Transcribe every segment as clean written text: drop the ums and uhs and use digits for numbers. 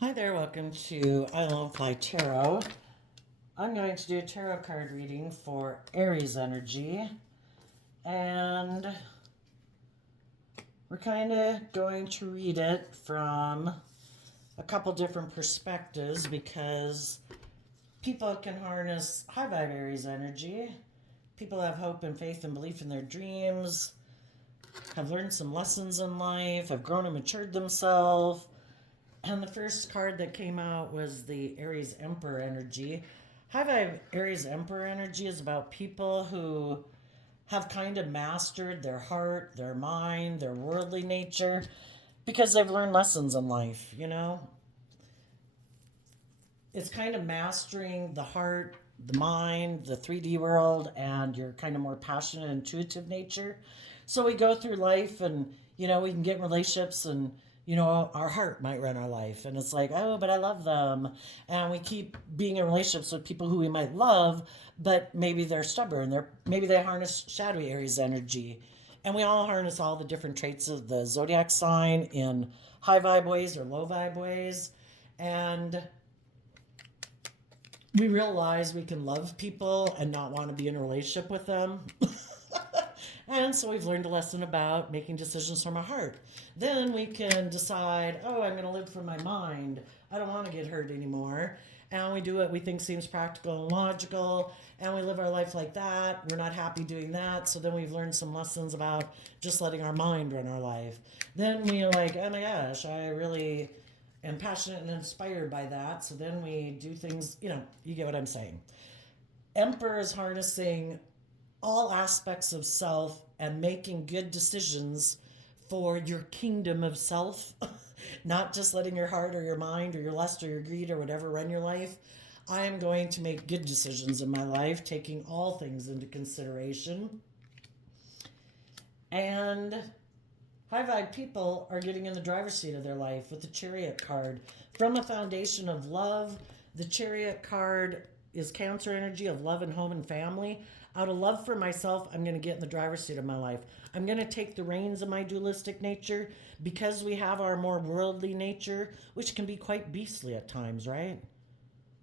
Hi there, welcome to I Love Fly Tarot. I'm going to do a tarot card reading for Aries energy, and we're kind of going to read it from a couple different perspectives because people can harness high vibe Aries energy. People have hope and faith and belief in their dreams, have learned some lessons in life, have grown and matured themselves. And the first card that came out was the Aries Emperor energy. High vibe Aries Emperor energy is about people who have kind of mastered their heart, their mind, their worldly nature because they've learned lessons in life, you know? It's kind of mastering the heart, the mind, the 3D world, and your kind of more passionate, intuitive nature. So we go through life and, we can get in relationships and, our heart might run our life. And it's like, oh, but I love them. And we keep being in relationships with people who we might love, but maybe they're stubborn. Maybe they harness shadowy Aries energy. And we all harness all the different traits of the zodiac sign in high vibe ways or low vibe ways. And we realize we can love people and not want to be in a relationship with them. And so we've learned a lesson about making decisions from our heart. Then we can decide, oh, I'm going to live from my mind. I don't want to get hurt anymore. And we do what we think seems practical and logical. And we live our life like that. We're not happy doing that. So then we've learned some lessons about just letting our mind run our life. Then we're like, oh my gosh, I really am passionate and inspired by that. So then we do things, you get what I'm saying. Emperor is harnessing all aspects of self and making good decisions for your kingdom of self, not just letting your heart or your mind or your lust or your greed or whatever run your life. I am going to make good decisions in my life, taking all things into consideration. And high vibe people are getting in the driver's seat of their life with the Chariot card. From a foundation of love, the Chariot card is Cancer energy of love and home and family. Out of love for myself, I'm going to get in the driver's seat of my life. I'm going to take the reins of my dualistic nature because we have our more worldly nature, which can be quite beastly at times, right?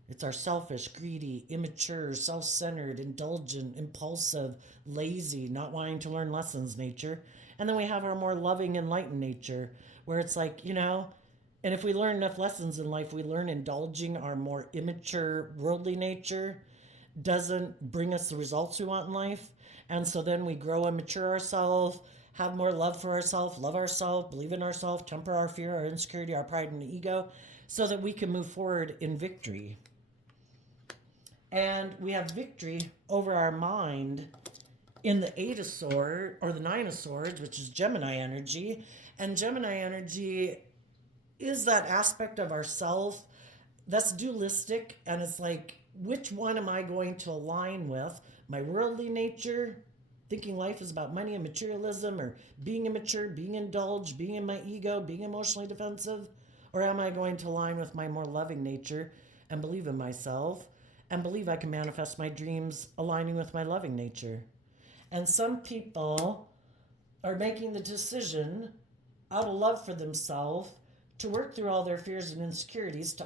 It's our selfish, greedy, immature, self centered, indulgent, impulsive, lazy, not wanting to learn lessons nature. And then we have our more loving, enlightened nature, where it's like, and if we learn enough lessons in life, we learn indulging our more immature, worldly nature doesn't bring us the results we want in life. And so then we grow and mature ourselves, have more love for ourselves, love ourselves, believe in ourselves, temper our fear, our insecurity, our pride, and ego, so that we can move forward in victory. And we have victory over our mind in the Eight of Swords or the Nine of Swords, which is Gemini energy. And Gemini energy is that aspect of ourself that's dualistic, and it's like, which one am I going to align with? My worldly nature, thinking life is about money and materialism, or being immature, being indulged, being in my ego, being emotionally defensive? Or am I going to align with my more loving nature and believe in myself and believe I can manifest my dreams aligning with my loving nature? And some people are making the decision out of love for themselves to work through all their fears and insecurities.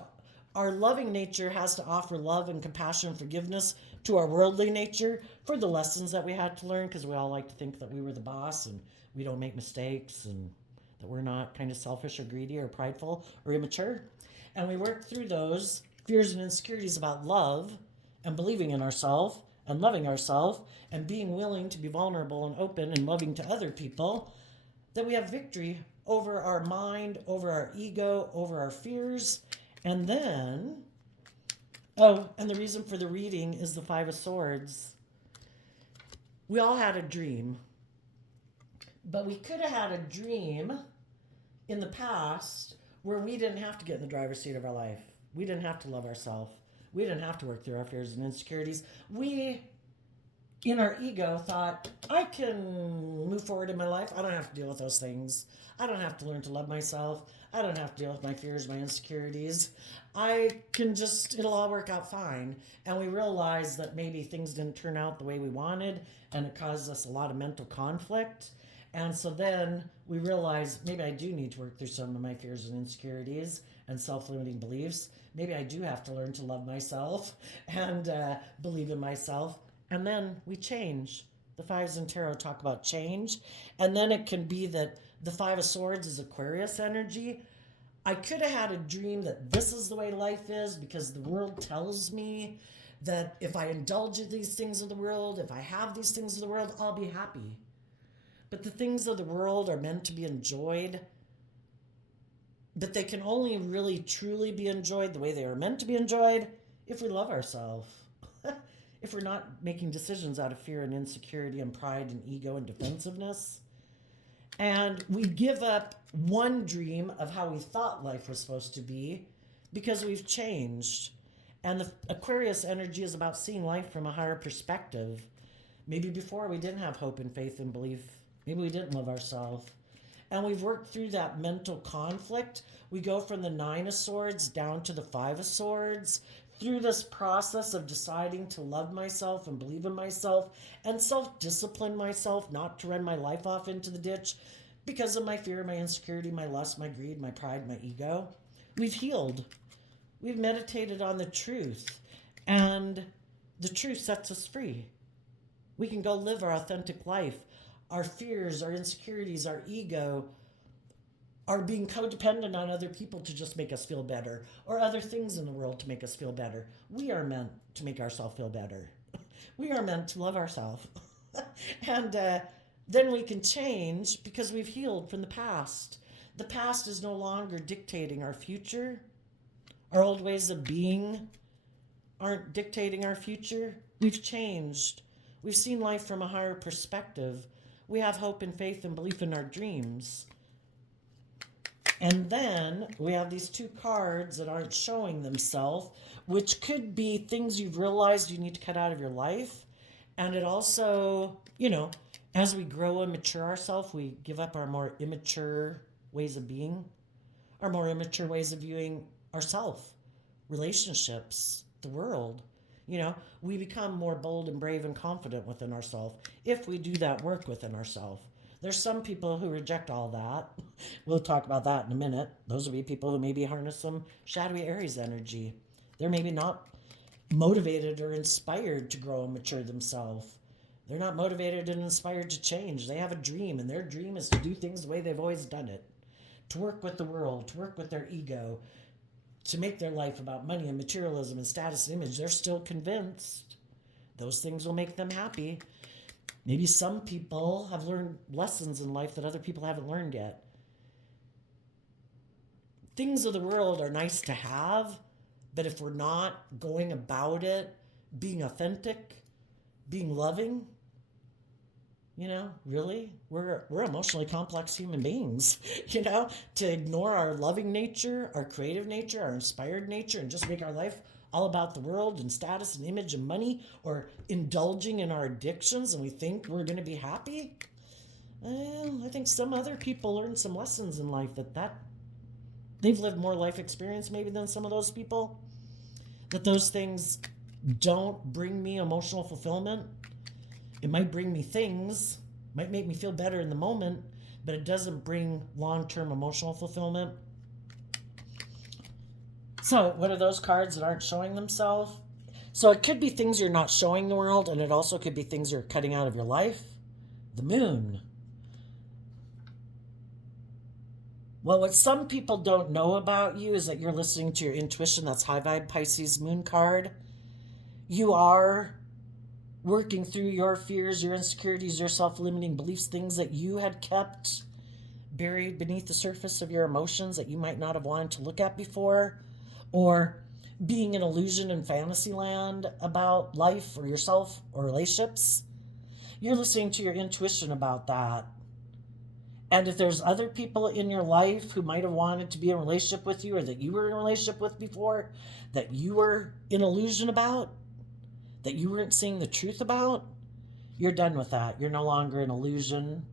Our loving nature has to offer love and compassion and forgiveness to our worldly nature for the lessons that we had to learn, because we all like to think that we were the boss and we don't make mistakes and that we're not kind of selfish or greedy or prideful or immature. And we work through those fears and insecurities about love and believing in ourselves and loving ourselves and being willing to be vulnerable and open and loving to other people, that we have victory over our mind, over our ego, over our fears. And then, and the reason for the reading is the Five of Swords. We all had a dream, but we could have had a dream in the past where we didn't have to get in the driver's seat of our life. We didn't have to love ourselves. We didn't have to work through our fears and insecurities. We, in our ego, thought, I can move forward in my life. I don't have to deal with those things. I don't have to learn to love myself. I don't have to deal with my fears, my insecurities. I can it'll all work out fine. And we realized that maybe things didn't turn out the way we wanted, and it caused us a lot of mental conflict. And so then we realize maybe I do need to work through some of my fears and insecurities and self limiting beliefs. Maybe I do have to learn to love myself and believe in myself. And then we change. The fives in tarot talk about change. And then it can be that the Five of Swords is Aquarius energy. I could have had a dream that this is the way life is because the world tells me that if I indulge in these things of the world, if I have these things of the world, I'll be happy. But the things of the world are meant to be enjoyed, but they can only really truly be enjoyed the way they are meant to be enjoyed if we love ourselves. If we're not making decisions out of fear and insecurity and pride and ego and defensiveness. And we give up one dream of how we thought life was supposed to be because we've changed. And the Aquarius energy is about seeing life from a higher perspective. Maybe before we didn't have hope and faith and belief. Maybe we didn't love ourselves. And we've worked through that mental conflict. We go from the Nine of Swords down to the Five of Swords through this process of deciding to love myself and believe in myself and self-discipline myself not to run my life off into the ditch because of my fear, my insecurity, my lust, my greed, my pride, my ego. We've healed. We've meditated on the truth. And the truth sets us free. We can go live our authentic life. Our fears, our insecurities, our ego are being codependent on other people to just make us feel better or other things in the world to make us feel better. We are meant to make ourselves feel better. We are meant to love ourselves. And then we can change because we've healed from the past. The past is no longer dictating our future. Our old ways of being aren't dictating our future. We've changed. We've seen life from a higher perspective. We have hope and faith and belief in our dreams. And then we have these two cards that aren't showing themselves, which could be things you've realized you need to cut out of your life. And it also, as we grow and mature ourselves, we give up our more immature ways of being, our more immature ways of viewing ourselves, relationships, the world. We become more bold and brave and confident within ourselves if we do that work within ourselves. There's some people who reject all that. We'll talk about that in a minute. Those will be people who maybe harness some shadowy Aries energy. They're maybe not motivated or inspired to grow and mature themselves. They're not motivated and inspired to change. They have a dream, and their dream is to do things the way they've always done it. To work with the world, to work with their ego, to make their life about money and materialism and status and image. They're still convinced those things will make them happy. Maybe some people have learned lessons in life that other people haven't learned yet. Things of the world are nice to have, but if we're not going about it, being authentic, being loving, really, we're emotionally complex human beings, to ignore our loving nature, our creative nature, our inspired nature, and just make our life all about the world and status and image and money, or indulging in our addictions and we think we're going to be happy. Well, I think some other people learned some lessons in life that they've lived more life experience maybe than some of those people, that those things don't bring me emotional fulfillment. It might bring me things, might make me feel better in the moment, but it doesn't bring long-term emotional fulfillment. So what are those cards that aren't showing themselves? So it could be things you're not showing the world, and it also could be things you're cutting out of your life. The moon. Well, what some people don't know about you is that you're listening to your intuition. That's high vibe Pisces moon card. You are working through your fears, your insecurities, your self-limiting beliefs, things that you had kept buried beneath the surface of your emotions that you might not have wanted to look at before, or being an illusion in fantasy land about life or yourself or relationships. You're listening to your intuition about that. And if there's other people in your life who might have wanted to be in a relationship with you, or that you were in a relationship with before, that you were in illusion about, that you weren't seeing the truth about, you're done with that. You're no longer an illusion.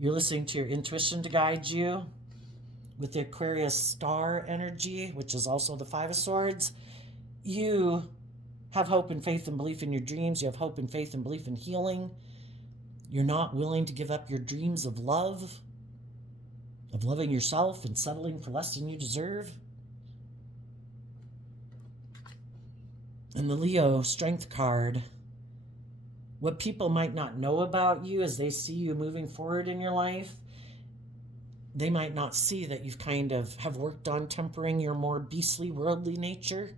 You're listening to your intuition to guide you. With the Aquarius star energy, which is also the Five of Swords, you have hope and faith and belief in your dreams. You have hope and faith and belief in healing. You're not willing to give up your dreams of love, of loving yourself and settling for less than you deserve. And the Leo Strength card, what people might not know about you as they see you moving forward in your life, they might not see that you've kind of have worked on tempering your more beastly worldly nature,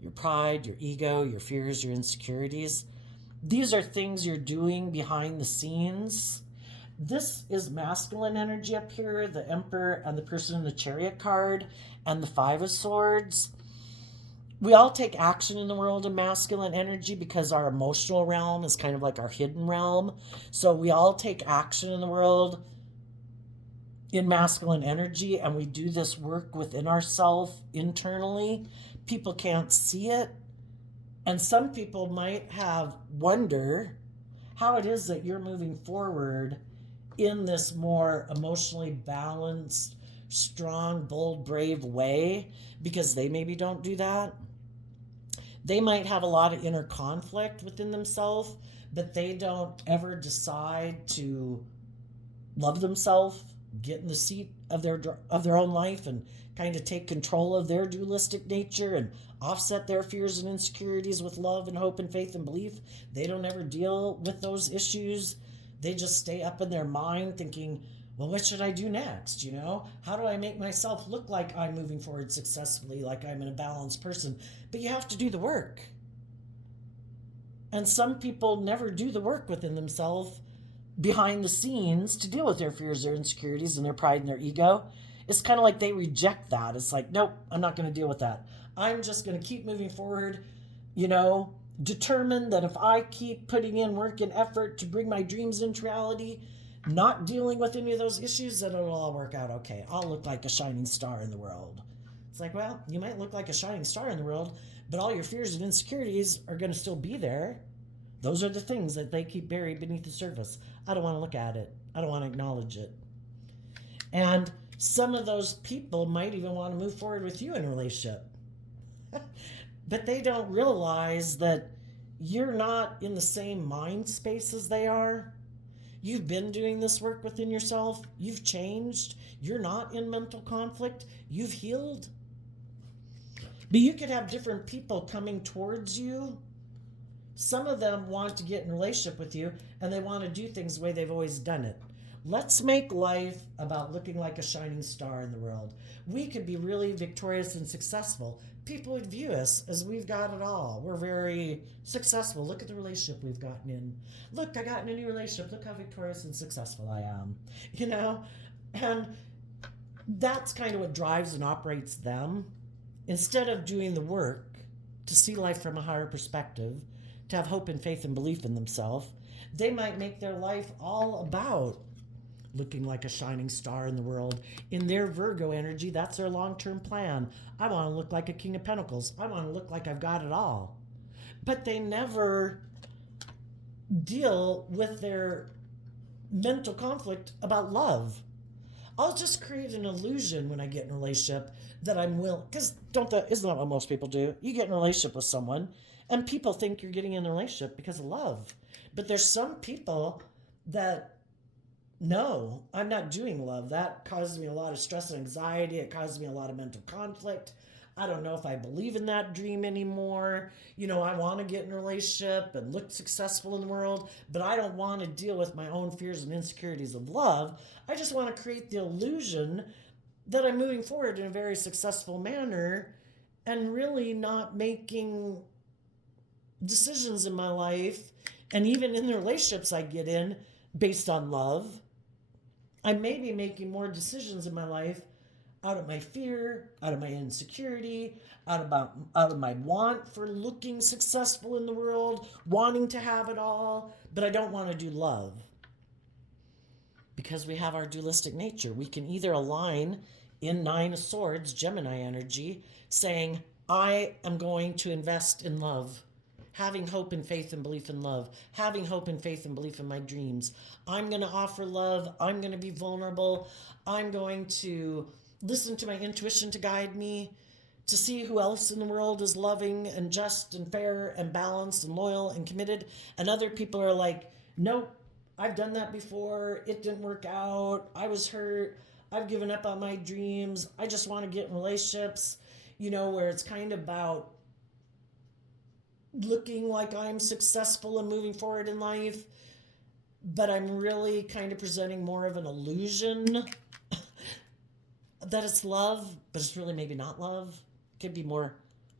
your pride, your ego, your fears, your insecurities. These are things you're doing behind the scenes. This is masculine energy up here, the Emperor and the person in the Chariot card and the Five of Swords. We all take action in the world of masculine energy because our emotional realm is kind of like our hidden realm. So we all take action in the world in masculine energy, and we do this work within ourselves internally. People can't see it. And some people might have wonder how it is that you're moving forward in this more emotionally balanced, strong, bold, brave way, because they maybe don't do that. They might have a lot of inner conflict within themselves, but they don't ever decide to love themselves, get in the seat of their own life and kind of take control of their dualistic nature and offset their fears and insecurities with love and hope and faith and belief. They don't ever deal with those issues. They just stay up in their mind thinking, well, what should I do next? You know, how do I make myself look like I'm moving forward successfully, like I'm a balanced person? But you have to do the work. And some people never do the work within themselves behind the scenes to deal with their fears, their insecurities, and their pride and their ego. It's kind of like they reject that. It's like, nope, I'm not going to deal with that. I'm just going to keep moving forward, determined that if I keep putting in work and effort to bring my dreams into reality, not dealing with any of those issues, then it'll all work out okay. I'll look like a shining star in the world. It's like, well, you might look like a shining star in the world, but all your fears and insecurities are going to still be there. Those are the things that they keep buried beneath the surface. I don't want to look at it. I don't want to acknowledge it. And some of those people might even want to move forward with you in a relationship. But they don't realize that you're not in the same mind space as they are. You've been doing this work within yourself. You've changed. You're not in mental conflict. You've healed. But you could have different people coming towards you. Some of them want to get in a relationship with you and they want to do things the way they've always done it. Let's make life about looking like a shining star in the world. We could be really victorious and successful. People would view us as we've got it all. We're very successful. Look at the relationship we've gotten in. Look, I got in a new relationship. Look how victorious and successful I am. And that's kind of what drives and operates them. Instead of doing the work to see life from a higher perspective, to have hope and faith and belief in themselves, they might make their life all about looking like a shining star in the world. In their Virgo energy, that's their long-term plan. I want to look like a King of Pentacles. I want to look like I've got it all. But they never deal with their mental conflict about love. I'll just create an illusion when I get in a relationship that I'm willing, because isn't that what most people do? You get in a relationship with someone and people think you're getting in a relationship because of love. But there's some people that, no, I'm not doing love. That causes me a lot of stress and anxiety. It causes me a lot of mental conflict. I don't know if I believe in that dream anymore. I want to get in a relationship and look successful in the world, but I don't want to deal with my own fears and insecurities of love. I just want to create the illusion that I'm moving forward in a very successful manner and really not making decisions in my life, and even in the relationships I get in based on love. I may be making more decisions in my life out of my fear, out of my insecurity, out of my want for looking successful in the world, wanting to have it all, but I don't want to do love. Because we have our dualistic nature. We can either align in Nine of Swords, Gemini energy, saying, I am going to invest in love. Having hope and faith and belief in love. Having hope and faith and belief in my dreams. I'm going to offer love. I'm going to be vulnerable. I'm going to listen to my intuition to guide me, to see who else in the world is loving and just and fair and balanced and loyal and committed. And other people are like, nope, I've done that before. It didn't work out. I was hurt. I've given up on my dreams. I just want to get in relationships, where it's kind of about looking like I'm successful and moving forward in life, but I'm really kind of presenting more of an illusion that it's love, but it's really maybe not love. It could be more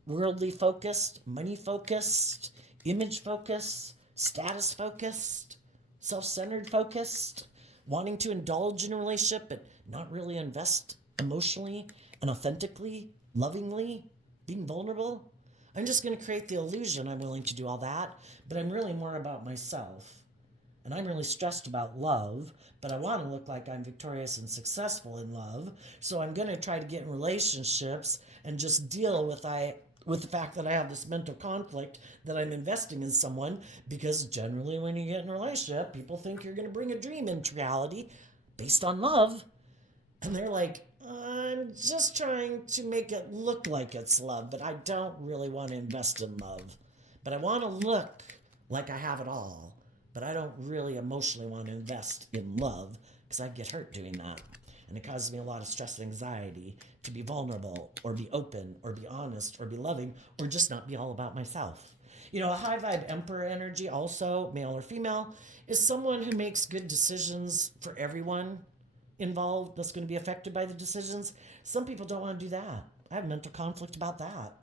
worldly focused, money focused, image focused, status focused, self centered focused, wanting to indulge in a relationship but not really invest emotionally and authentically, lovingly, being vulnerable. I'm just going to create the illusion I'm willing to do all that, but I'm really more about myself. And I'm really stressed about love, but I want to look like I'm victorious and successful in love. So I'm going to try to get in relationships and just deal with the fact that I have this mental conflict that I'm investing in someone, because generally when you get in a relationship, people think you're going to bring a dream into reality based on love. And they're like, I'm just trying to make it look like it's love, but I don't really want to invest in love. But I want to look like I have it all. But I don't really emotionally want to invest in love because I get hurt doing that. And it causes me a lot of stress and anxiety to be vulnerable or be open or be honest or be loving or just not be all about myself. A high vibe emperor energy, also male or female, is someone who makes good decisions for everyone involved that's going to be affected by the decisions. Some people don't want to do that. I have mental conflict about that.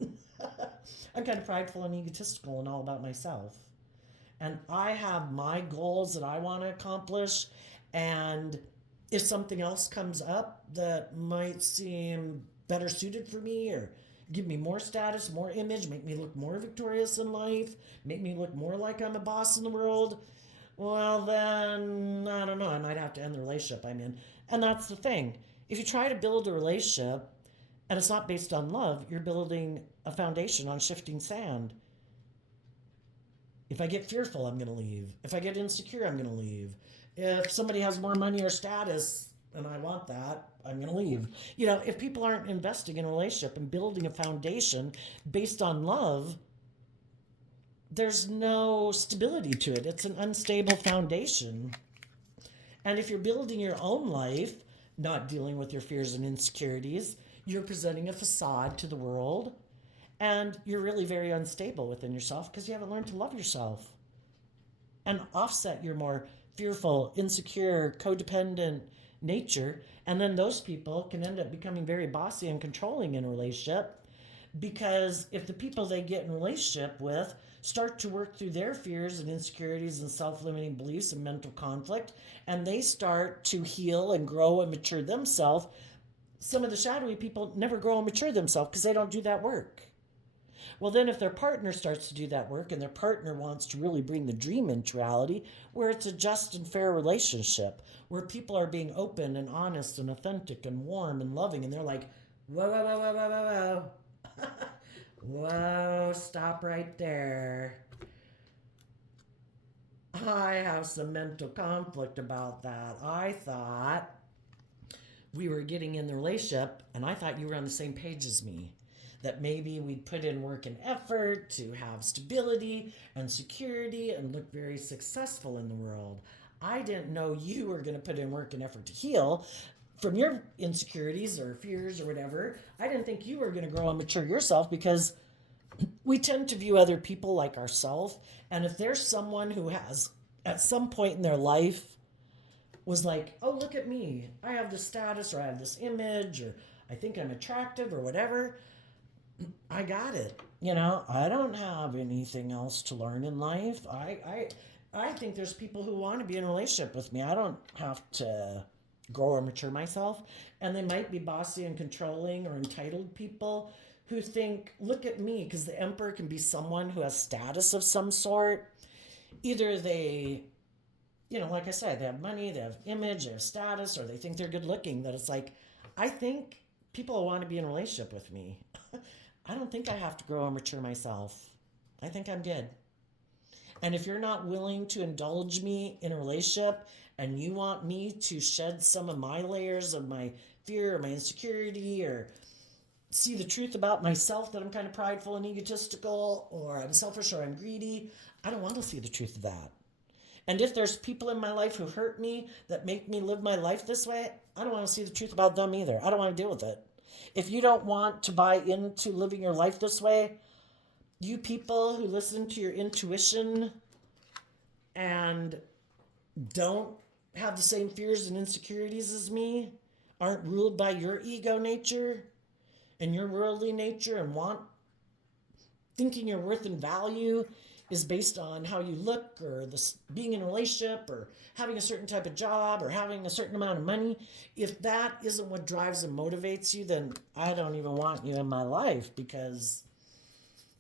I'm kind of prideful and egotistical and all about myself. And I have my goals that I want to accomplish. And if something else comes up that might seem better suited for me or give me more status, more image, make me look more victorious in life, make me look more like I'm a boss in the world, well, then, I don't know, I might have to end the relationship I'm in. And that's the thing. If you try to build a relationship and it's not based on love, you're building a foundation on shifting sand. If I get fearful, I'm going to leave. If I get insecure, I'm going to leave. If somebody has more money or status and I want that, I'm going to leave. If people aren't investing in a relationship and building a foundation based on love, there's no stability to it. It's an unstable foundation. And if you're building your own life, not dealing with your fears and insecurities, you're presenting a facade to the world. And you're really very unstable within yourself because you haven't learned to love yourself and offset your more fearful, insecure, codependent nature. And then those people can end up becoming very bossy and controlling in a relationship, because if the people they get in a relationship with start to work through their fears and insecurities and self-limiting beliefs and mental conflict, and they start to heal and grow and mature themselves, some of the shadowy people never grow and mature themselves because they don't do that work. Well, then if their partner starts to do that work and their partner wants to really bring the dream into reality, where it's a just and fair relationship, where people are being open and honest and authentic and warm and loving, and they're like, whoa, whoa, whoa, whoa, whoa, whoa, whoa. Whoa, stop right there. I have some mental conflict about that. I thought we were getting in the relationship, and I thought you were on the same page as me. That maybe we'd put in work and effort to have stability and security and look very successful in the world. I didn't know you were going to put in work and effort to heal from your insecurities or fears or whatever. I didn't think you were going to grow and mature yourself, because we tend to view other people like ourselves. And if there's someone who has, at some point in their life, was like, oh, look at me, I have this status, or I have this image, or I think I'm attractive, or whatever, I got it. I don't have anything else to learn in life. I think there's people who want to be in a relationship with me. I don't have to grow or mature myself. And they might be bossy and controlling or entitled people who think, look at me, because the emperor can be someone who has status of some sort. Either they, like I said, they have money, they have image, they have status, or they think they're good looking. That it's like, I think people want to be in a relationship with me. I don't think I have to grow and mature myself. I think I'm good. And if you're not willing to indulge me in a relationship and you want me to shed some of my layers of my fear or my insecurity, or see the truth about myself, that I'm kind of prideful and egotistical, or I'm selfish, or I'm greedy, I don't want to see the truth of that. And if there's people in my life who hurt me that make me live my life this way, I don't want to see the truth about them either. I don't want to deal with it. If you don't want to buy into living your life this way, you people who listen to your intuition and don't have the same fears and insecurities as me, aren't ruled by your ego nature and your worldly nature, and want thinking your worth and value is based on how you look, or this being in a relationship, or having a certain type of job, or having a certain amount of money, if that isn't what drives and motivates you, then I don't even want you in my life. Because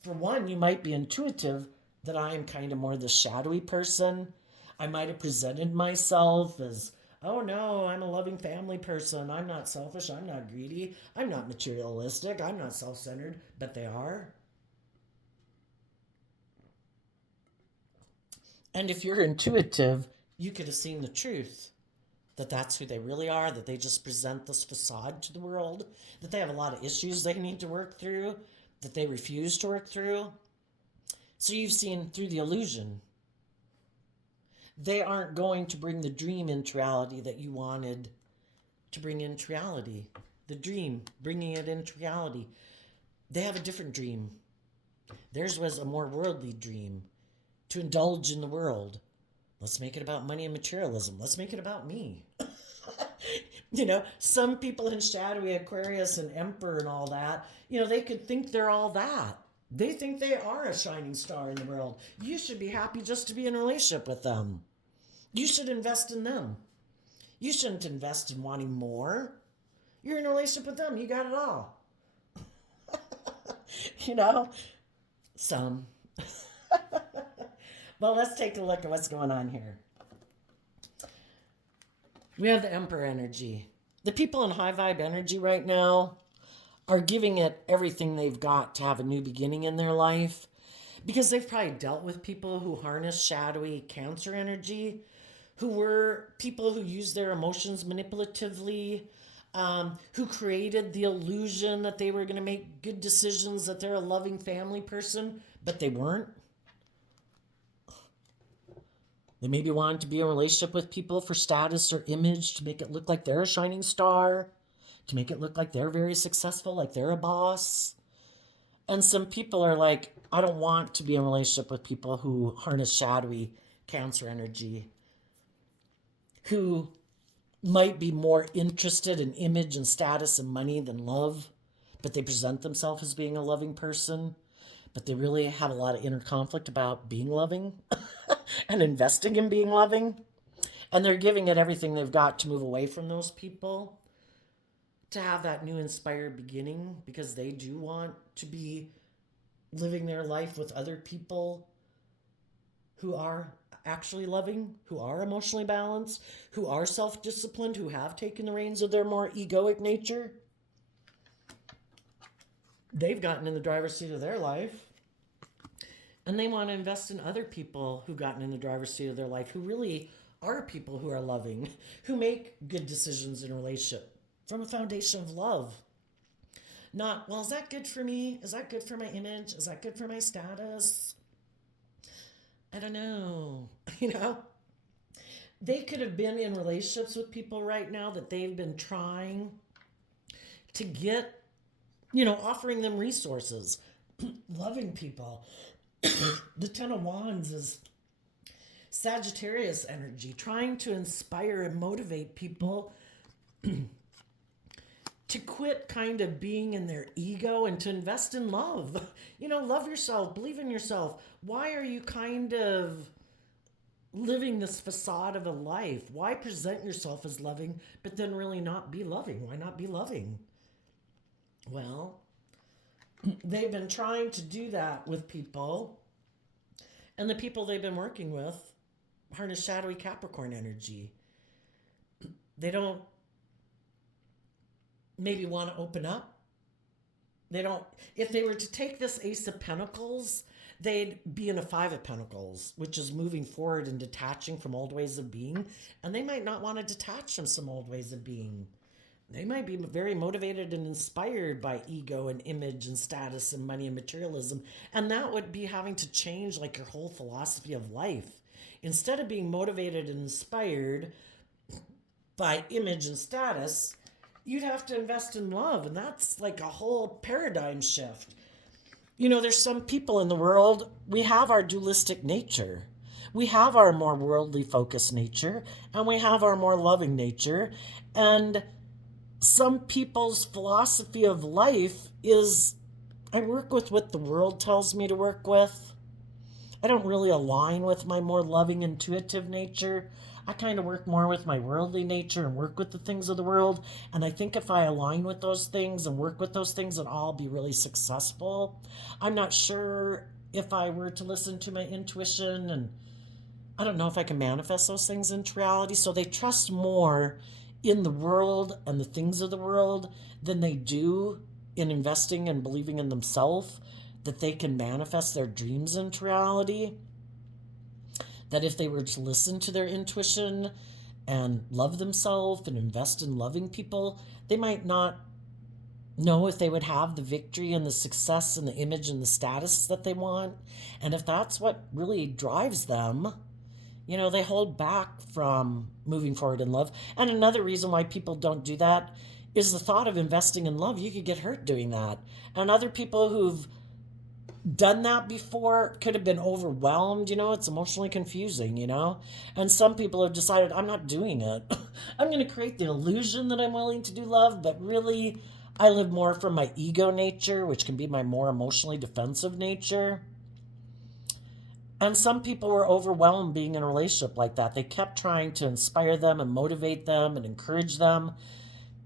for one, you might be intuitive that I'm kind of more the shadowy person. I might have presented myself as, oh no, I'm a loving family person. I'm not selfish. I'm not greedy. I'm not materialistic. I'm not self centered. But they are. And if you're intuitive, you could have seen the truth that that's who they really are, that they just present this facade to the world, that they have a lot of issues they need to work through, that they refuse to work through. So you've seen through the illusion. They aren't going to bring the dream into reality that you wanted to bring into reality. The dream, bringing it into reality. They have a different dream. Theirs was a more worldly dream, to indulge in the world. Let's make it about money and materialism. Let's make it about me. Some people in shadowy Aquarius and Emperor and all that, they could think they're all that. They think they are a shining star in the world. You should be happy just to be in a relationship with them. You should invest in them. You shouldn't invest in wanting more. You're in a relationship with them. You got it all. Some. Well, let's take a look at what's going on here. We have the Emperor energy. The people in high vibe energy right now are giving it everything they've got to have a new beginning in their life, because they've probably dealt with people who harness shadowy Cancer energy, who were people who used their emotions manipulatively, who created the illusion that they were going to make good decisions, that they're a loving family person, but they weren't. They maybe wanted to be in a relationship with people for status or image, to make it look like they're a shining star, to make it look like they're very successful, like they're a boss. And some people are like, I don't want to be in a relationship with people who harness shadowy Cancer energy, who might be more interested in image and status and money than love, but they present themselves as being a loving person, but they really have a lot of inner conflict about being loving and investing in being loving. And they're giving it everything they've got to move away from those people, to have that new inspired beginning, because they do want to be living their life with other people who are actually loving, who are emotionally balanced, who are self-disciplined, who have taken the reins of their more egoic nature. They've gotten in the driver's seat of their life, and they want to invest in other people who've gotten in the driver's seat of their life, who really are people who are loving, who make good decisions in a relationship from a foundation of love. Not, well, is that good for me? Is that good for my image? Is that good for my status? I don't know. They could have been in relationships with people right now that they've been trying to get, offering them resources, loving people. The Ten of Wands is Sagittarius energy, trying to inspire and motivate people to quit kind of being in their ego and to invest in love. Love yourself, believe in yourself. Why are you kind of living this facade of a life? Why present yourself as loving, but then really not be loving? Why not be loving? Well, they've been trying to do that with people, and the people they've been working with harness shadowy Capricorn energy. They don't maybe want to open up. They don't, if they were to take this Ace of Pentacles, they'd be in a Five of Pentacles, which is moving forward and detaching from old ways of being. And they might not want to detach from some old ways of being. They might be very motivated and inspired by ego and image and status and money and materialism. And that would be having to change like your whole philosophy of life instead of being motivated and inspired by image and status, you'd have to invest in love. And that's like a whole paradigm shift. There's some people in the world, we have our dualistic nature. We have our more worldly focused nature, and we have our more loving nature. And some people's philosophy of life is, I work with what the world tells me to work with. I don't really align with my more loving, intuitive nature. I kind of work more with my worldly nature and work with the things of the world. And I think if I align with those things and work with those things, then I'll be really successful. I'm not sure if I were to listen to my intuition, and I don't know if I can manifest those things into reality. So they trust more in the world and the things of the world than they do in investing and believing in themselves, that they can manifest their dreams into reality. That if they were to listen to their intuition and love themselves and invest in loving people, they might not know if they would have the victory and the success and the image and the status that they want. And if that's what really drives them, they hold back from moving forward in love. And another reason why people don't do that is the thought of investing in love. You could get hurt doing that. And other people who've done that before could have been overwhelmed. It's emotionally confusing. And some people have decided, I'm not doing it. I'm going to create the illusion that I'm willing to do love, but really I live more from my ego nature, which can be my more emotionally defensive nature. And some people were overwhelmed being in a relationship like that. They kept trying to inspire them and motivate them and encourage them,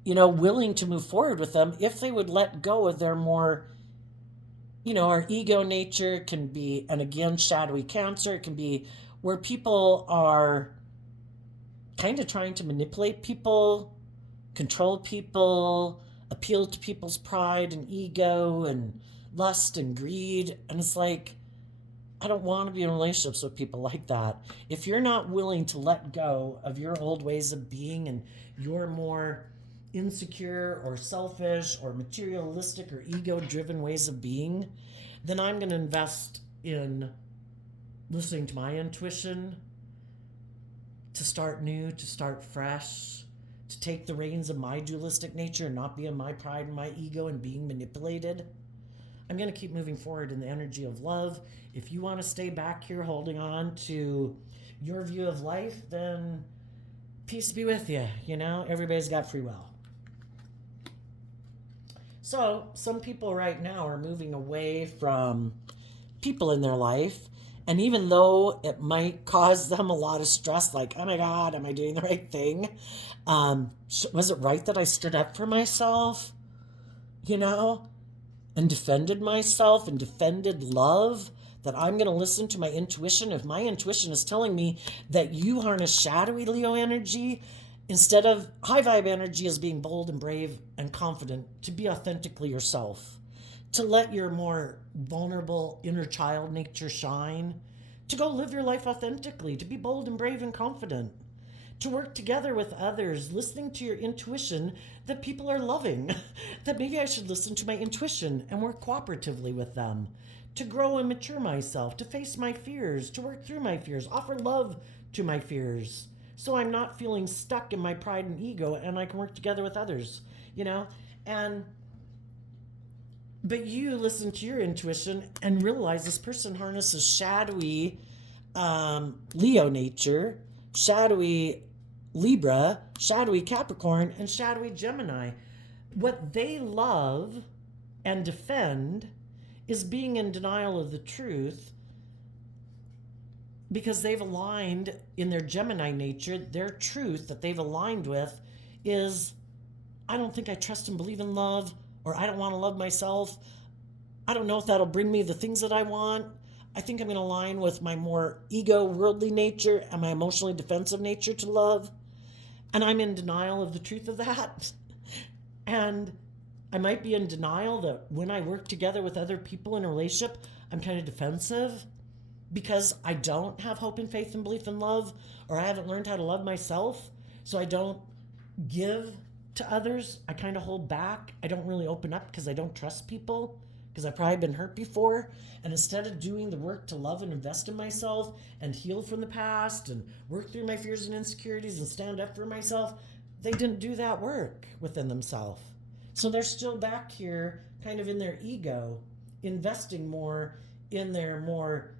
willing to move forward with them if they would let go of their more, our ego nature can be, and again, shadowy Cancer, it can be where people are kind of trying to manipulate people, control people, appeal to people's pride and ego and lust and greed. And it's like, I don't want to be in relationships with people like that. If you're not willing to let go of your old ways of being and your more insecure or selfish or materialistic or ego-driven ways of being, then I'm going to invest in listening to my intuition, to start new, to start fresh, to take the reins of my dualistic nature and not be in my pride and my ego and being manipulated. I'm going to keep moving forward in the energy of love. If you want to stay back here holding on to your view of life, then peace be with you. Everybody's got free will. So some people right now are moving away from people in their life. And even though it might cause them a lot of stress, like, oh my God, am I doing the right thing? Was it right that I stood up for myself? And defended myself and defended love, that I'm going to listen to my intuition. If my intuition is telling me that you harness shadowy Leo energy instead of high vibe energy as being bold and brave and confident, to be authentically yourself, to let your more vulnerable inner child nature shine, to go live your life authentically, to be bold and brave and confident, to work together with others, listening to your intuition that people are loving, that maybe I should listen to my intuition and work cooperatively with them, to grow and mature myself, to face my fears, to work through my fears, offer love to my fears, so I'm not feeling stuck in my pride and ego and I can work together with others, but you listen to your intuition and realize this person harnesses shadowy Leo nature, shadowy Libra, shadowy Capricorn, and shadowy Gemini. What they love and defend is being in denial of the truth, because they've aligned in their Gemini nature. Their truth that they've aligned with is, I don't think I trust and believe in love, or I don't want to love myself. I don't know if that'll bring me the things that I want. I think I'm going to align with my more ego, worldly nature and my emotionally defensive nature to love. And I'm in denial of the truth of that. And I might be in denial that when I work together with other people in a relationship, I'm kind of defensive because I don't have hope and faith and belief in love, or I haven't learned how to love myself. So I don't give to others. I kind of hold back. I don't really open up because I don't trust people, because I've probably been hurt before. And instead of doing the work to love and invest in myself and heal from the past and work through my fears and insecurities and stand up for myself, they didn't do that work within themselves. So they're still back here kind of in their ego, investing more in their more,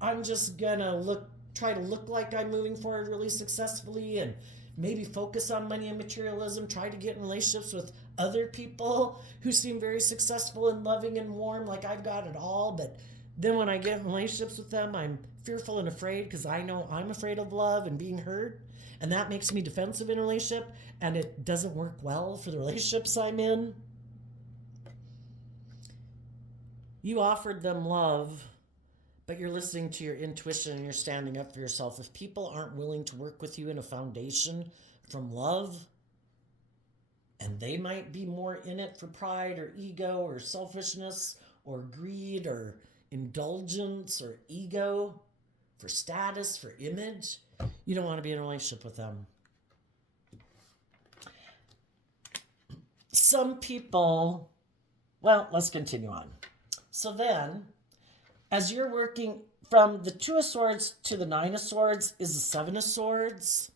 I'm just gonna try to look like I'm moving forward really successfully and maybe focus on money and materialism, try to get in relationships with other people who seem very successful and loving and warm, like I've got it all. But then when I get in relationships with them, I'm fearful and afraid because I know I'm afraid of love and being hurt. And that makes me defensive in a relationship, and it doesn't work well for the relationships I'm in. You offered them love, but you're listening to your intuition and you're standing up for yourself. If people aren't willing to work with you in a foundation from love, and they might be more in it for pride or ego or selfishness or greed or indulgence or ego, for status, for image, you don't want to be in a relationship with them. Some people, well, let's continue on. So then, as you're working from the Two of Swords to the Nine of Swords is the Seven of Swords.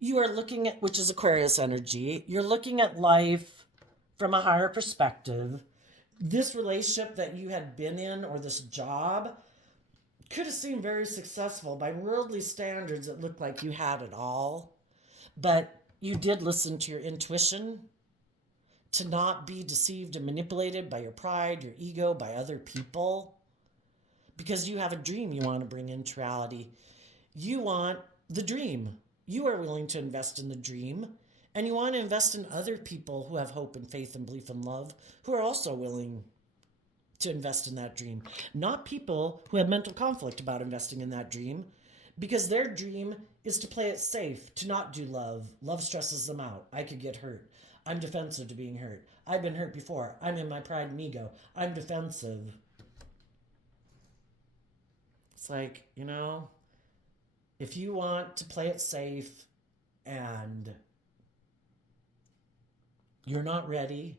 You are looking at, which is Aquarius energy, you're looking at life from a higher perspective. This relationship that you had been in or this job could have seemed very successful. By worldly standards, it looked like you had it all. But you did listen to your intuition, to not be deceived and manipulated by your pride, your ego, by other people. Because you have a dream you want to bring into reality. You want the dream. You are willing to invest in the dream. And you want to invest in other people who have hope and faith and belief and love, who are also willing to invest in that dream. Not people who have mental conflict about investing in that dream, because their dream is to play it safe, to not do love. Love stresses them out. I could get hurt. I'm defensive to being hurt. I've been hurt before. I'm in my pride and ego. I'm defensive. It's like, if you want to play it safe and you're not ready,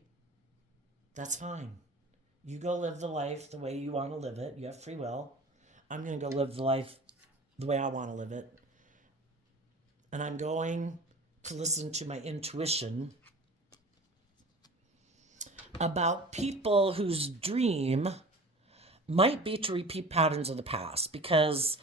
that's fine. You go live the life the way you want to live it. You have free will. I'm going to go live the life the way I want to live it. And I'm going to listen to my intuition about people whose dream might be to repeat patterns of the past, because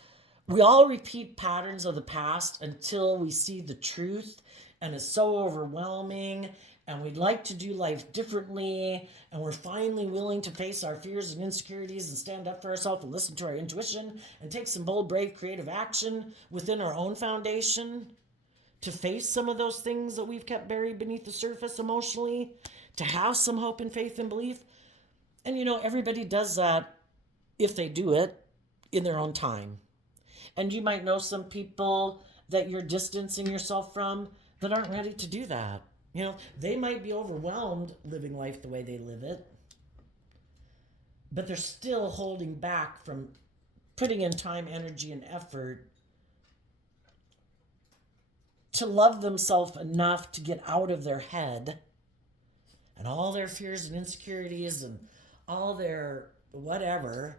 we all repeat patterns of the past until we see the truth and it's so overwhelming and we'd like to do life differently and we're finally willing to face our fears and insecurities and stand up for ourselves and listen to our intuition and take some bold, brave, creative action within our own foundation to face some of those things that we've kept buried beneath the surface emotionally, to have some hope and faith and belief. And everybody does that if they do it in their own time. And you might know some people that you're distancing yourself from that aren't ready to do that. They might be overwhelmed living life the way they live it, but they're still holding back from putting in time, energy, and effort to love themselves enough to get out of their head and all their fears and insecurities and all their whatever,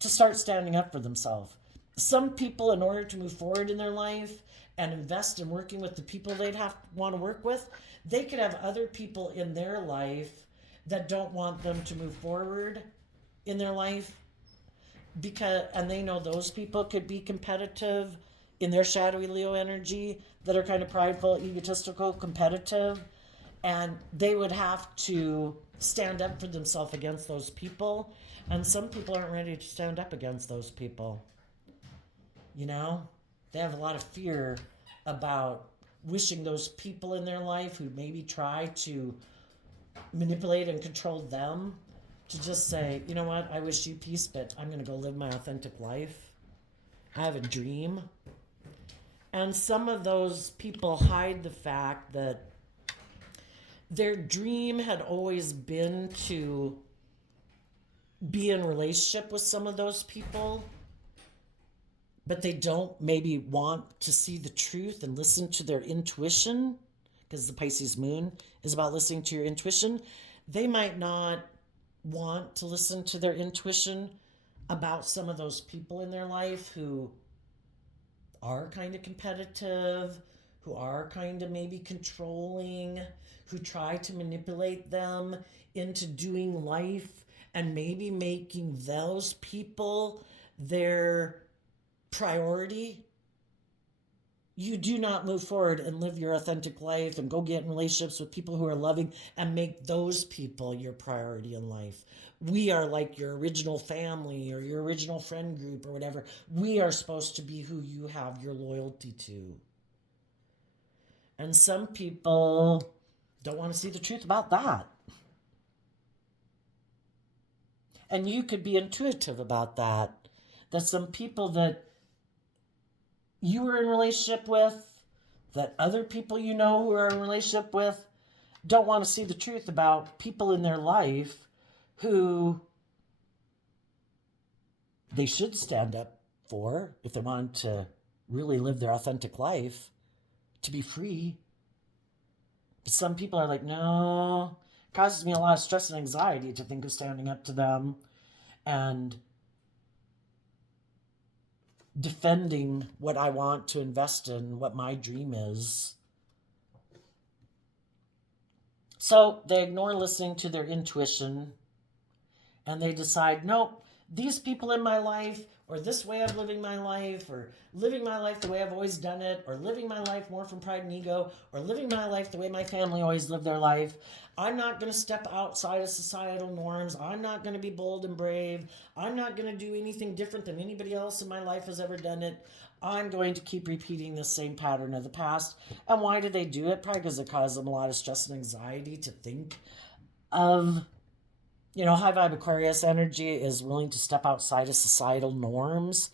to start standing up for themselves. Some people, in order to move forward in their life and invest in working with the people they'd want to work with, they could have other people in their life that don't want them to move forward in their life, and they know those people could be competitive in their shadowy Leo energy, that are kind of prideful, egotistical, competitive, and they would have to stand up for themselves against those people. And some people aren't ready to stand up against those people. They have a lot of fear about wishing those people in their life who maybe try to manipulate and control them to just say, you know what, I wish you peace, but I'm going to go live my authentic life. I have a dream. And some of those people hide the fact that their dream had always been to be in relationship with some of those people, but they don't maybe want to see the truth and listen to their intuition because the Pisces moon is about listening to your intuition. They might not want to listen to their intuition about some of those people in their life who are kind of competitive, who are kind of maybe controlling, who try to manipulate them into doing life and maybe making those people their priority. You do not move forward and live your authentic life and go get in relationships with people who are loving and make those people your priority in life. We are like your original family or your original friend group or whatever. We are supposed to be who you have your loyalty to. And some people don't want to see the truth about that. And you could be intuitive about that. That some people that you were in a relationship with, that other people you know who are in a relationship with, don't want to see the truth about people in their life who they should stand up for if they want to really live their authentic life, to be free. But some people are like, no, it causes me a lot of stress and anxiety to think of standing up to them and defending what I want to invest in, what my dream is. So they ignore listening to their intuition and they decide, nope, these people in my life, or this way of living my life, or living my life the way I've always done it, or living my life more from pride and ego, or living my life the way my family always lived their life. I'm not going to step outside of societal norms. I'm not going to be bold and brave. I'm not going to do anything different than anybody else in my life has ever done it. I'm going to keep repeating the same pattern of the past. And why do they do it? Probably because it causes them a lot of stress and anxiety to think of. High vibe Aquarius energy is willing to step outside of societal norms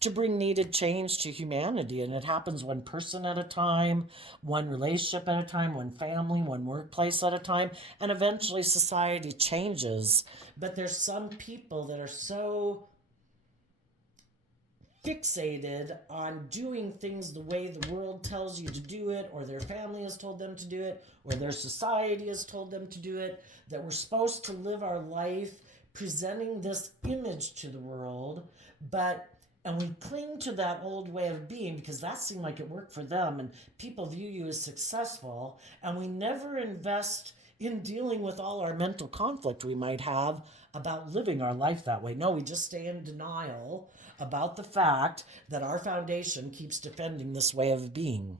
to bring needed change to humanity. And it happens one person at a time, one relationship at a time, one family, one workplace at a time. And eventually society changes. But there's some people that are so fixated on doing things the way the world tells you to do it, or their family has told them to do it, or their society has told them to do it, that we're supposed to live our life presenting this image to the world, and we cling to that old way of being because that seemed like it worked for them and people view you as successful, and we never invest in dealing with all our mental conflict we might have about living our life that way. No, we just stay in denial about the fact that our foundation keeps defending this way of being.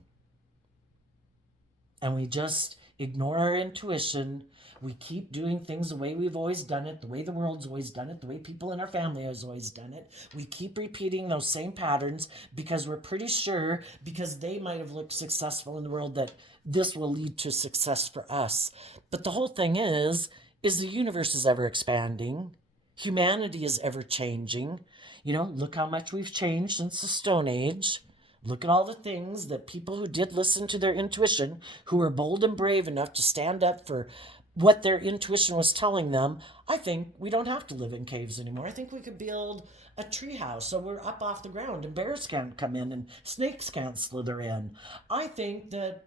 And we just ignore our intuition. We keep doing things the way we've always done it, the way the world's always done it, the way people in our family has always done it. We keep repeating those same patterns because we're pretty sure, because they might have looked successful in the world, that this will lead to success for us. But the whole thing is the universe is ever expanding. Humanity is ever changing. Look how much we've changed since the Stone Age. Look at all the things that people who did listen to their intuition, who were bold and brave enough to stand up for what their intuition was telling them. I think we don't have to live in caves anymore. I think we could build a tree house so we're up off the ground and bears can't come in and snakes can't slither in. I think that,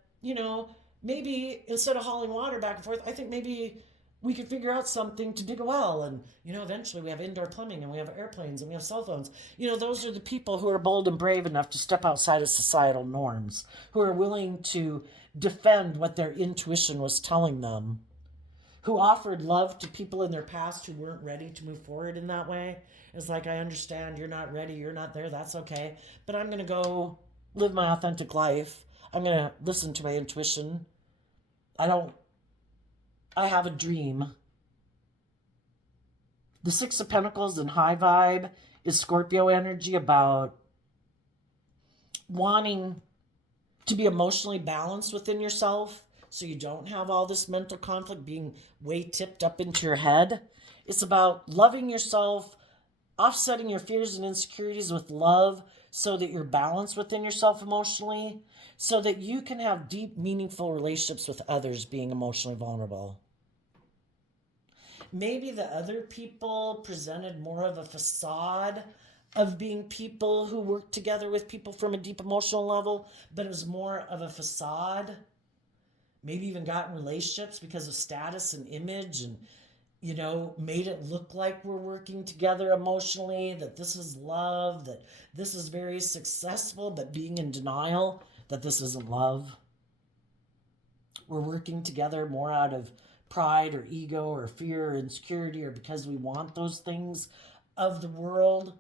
maybe instead of hauling water back and forth, I think maybe we could figure out something to dig a well, and eventually we have indoor plumbing and we have airplanes and we have cell phones. Those are the people who are bold and brave enough to step outside of societal norms, who are willing to defend what their intuition was telling them, who offered love to people in their past who weren't ready to move forward in that way. It's like, I understand you're not ready, you're not there, that's okay, but I'm going to go live my authentic life. I'm going to listen to my intuition. I have a dream. The Six of Pentacles in high vibe is Scorpio energy, about wanting to be emotionally balanced within yourself so you don't have all this mental conflict being way tipped up into your head. It's about loving yourself, offsetting your fears and insecurities with love so that you're balanced within yourself emotionally, so that you can have deep, meaningful relationships with others, being emotionally vulnerable. Maybe the other people presented more of a facade of being people who work together with people from a deep emotional level, but it was more of a facade. maybe even got in relationships because of status and image, and made it look like we're working together emotionally, that this is love, that this is very successful, but being in denial that this isn't love. We're working together more out of pride or ego or fear or insecurity, or because we want those things of the world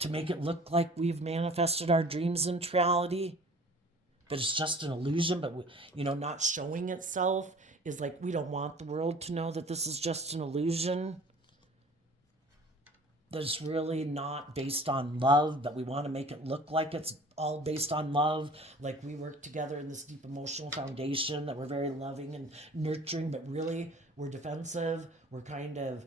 to make it look like we've manifested our dreams into reality. But it's just an illusion, but not showing itself is like, we don't want the world to know that this is just an illusion, that it's really not based on love, but we want to make it look like it's all based on love, like we work together in this deep emotional foundation, that we're very loving and nurturing, but really we're defensive, we're kind of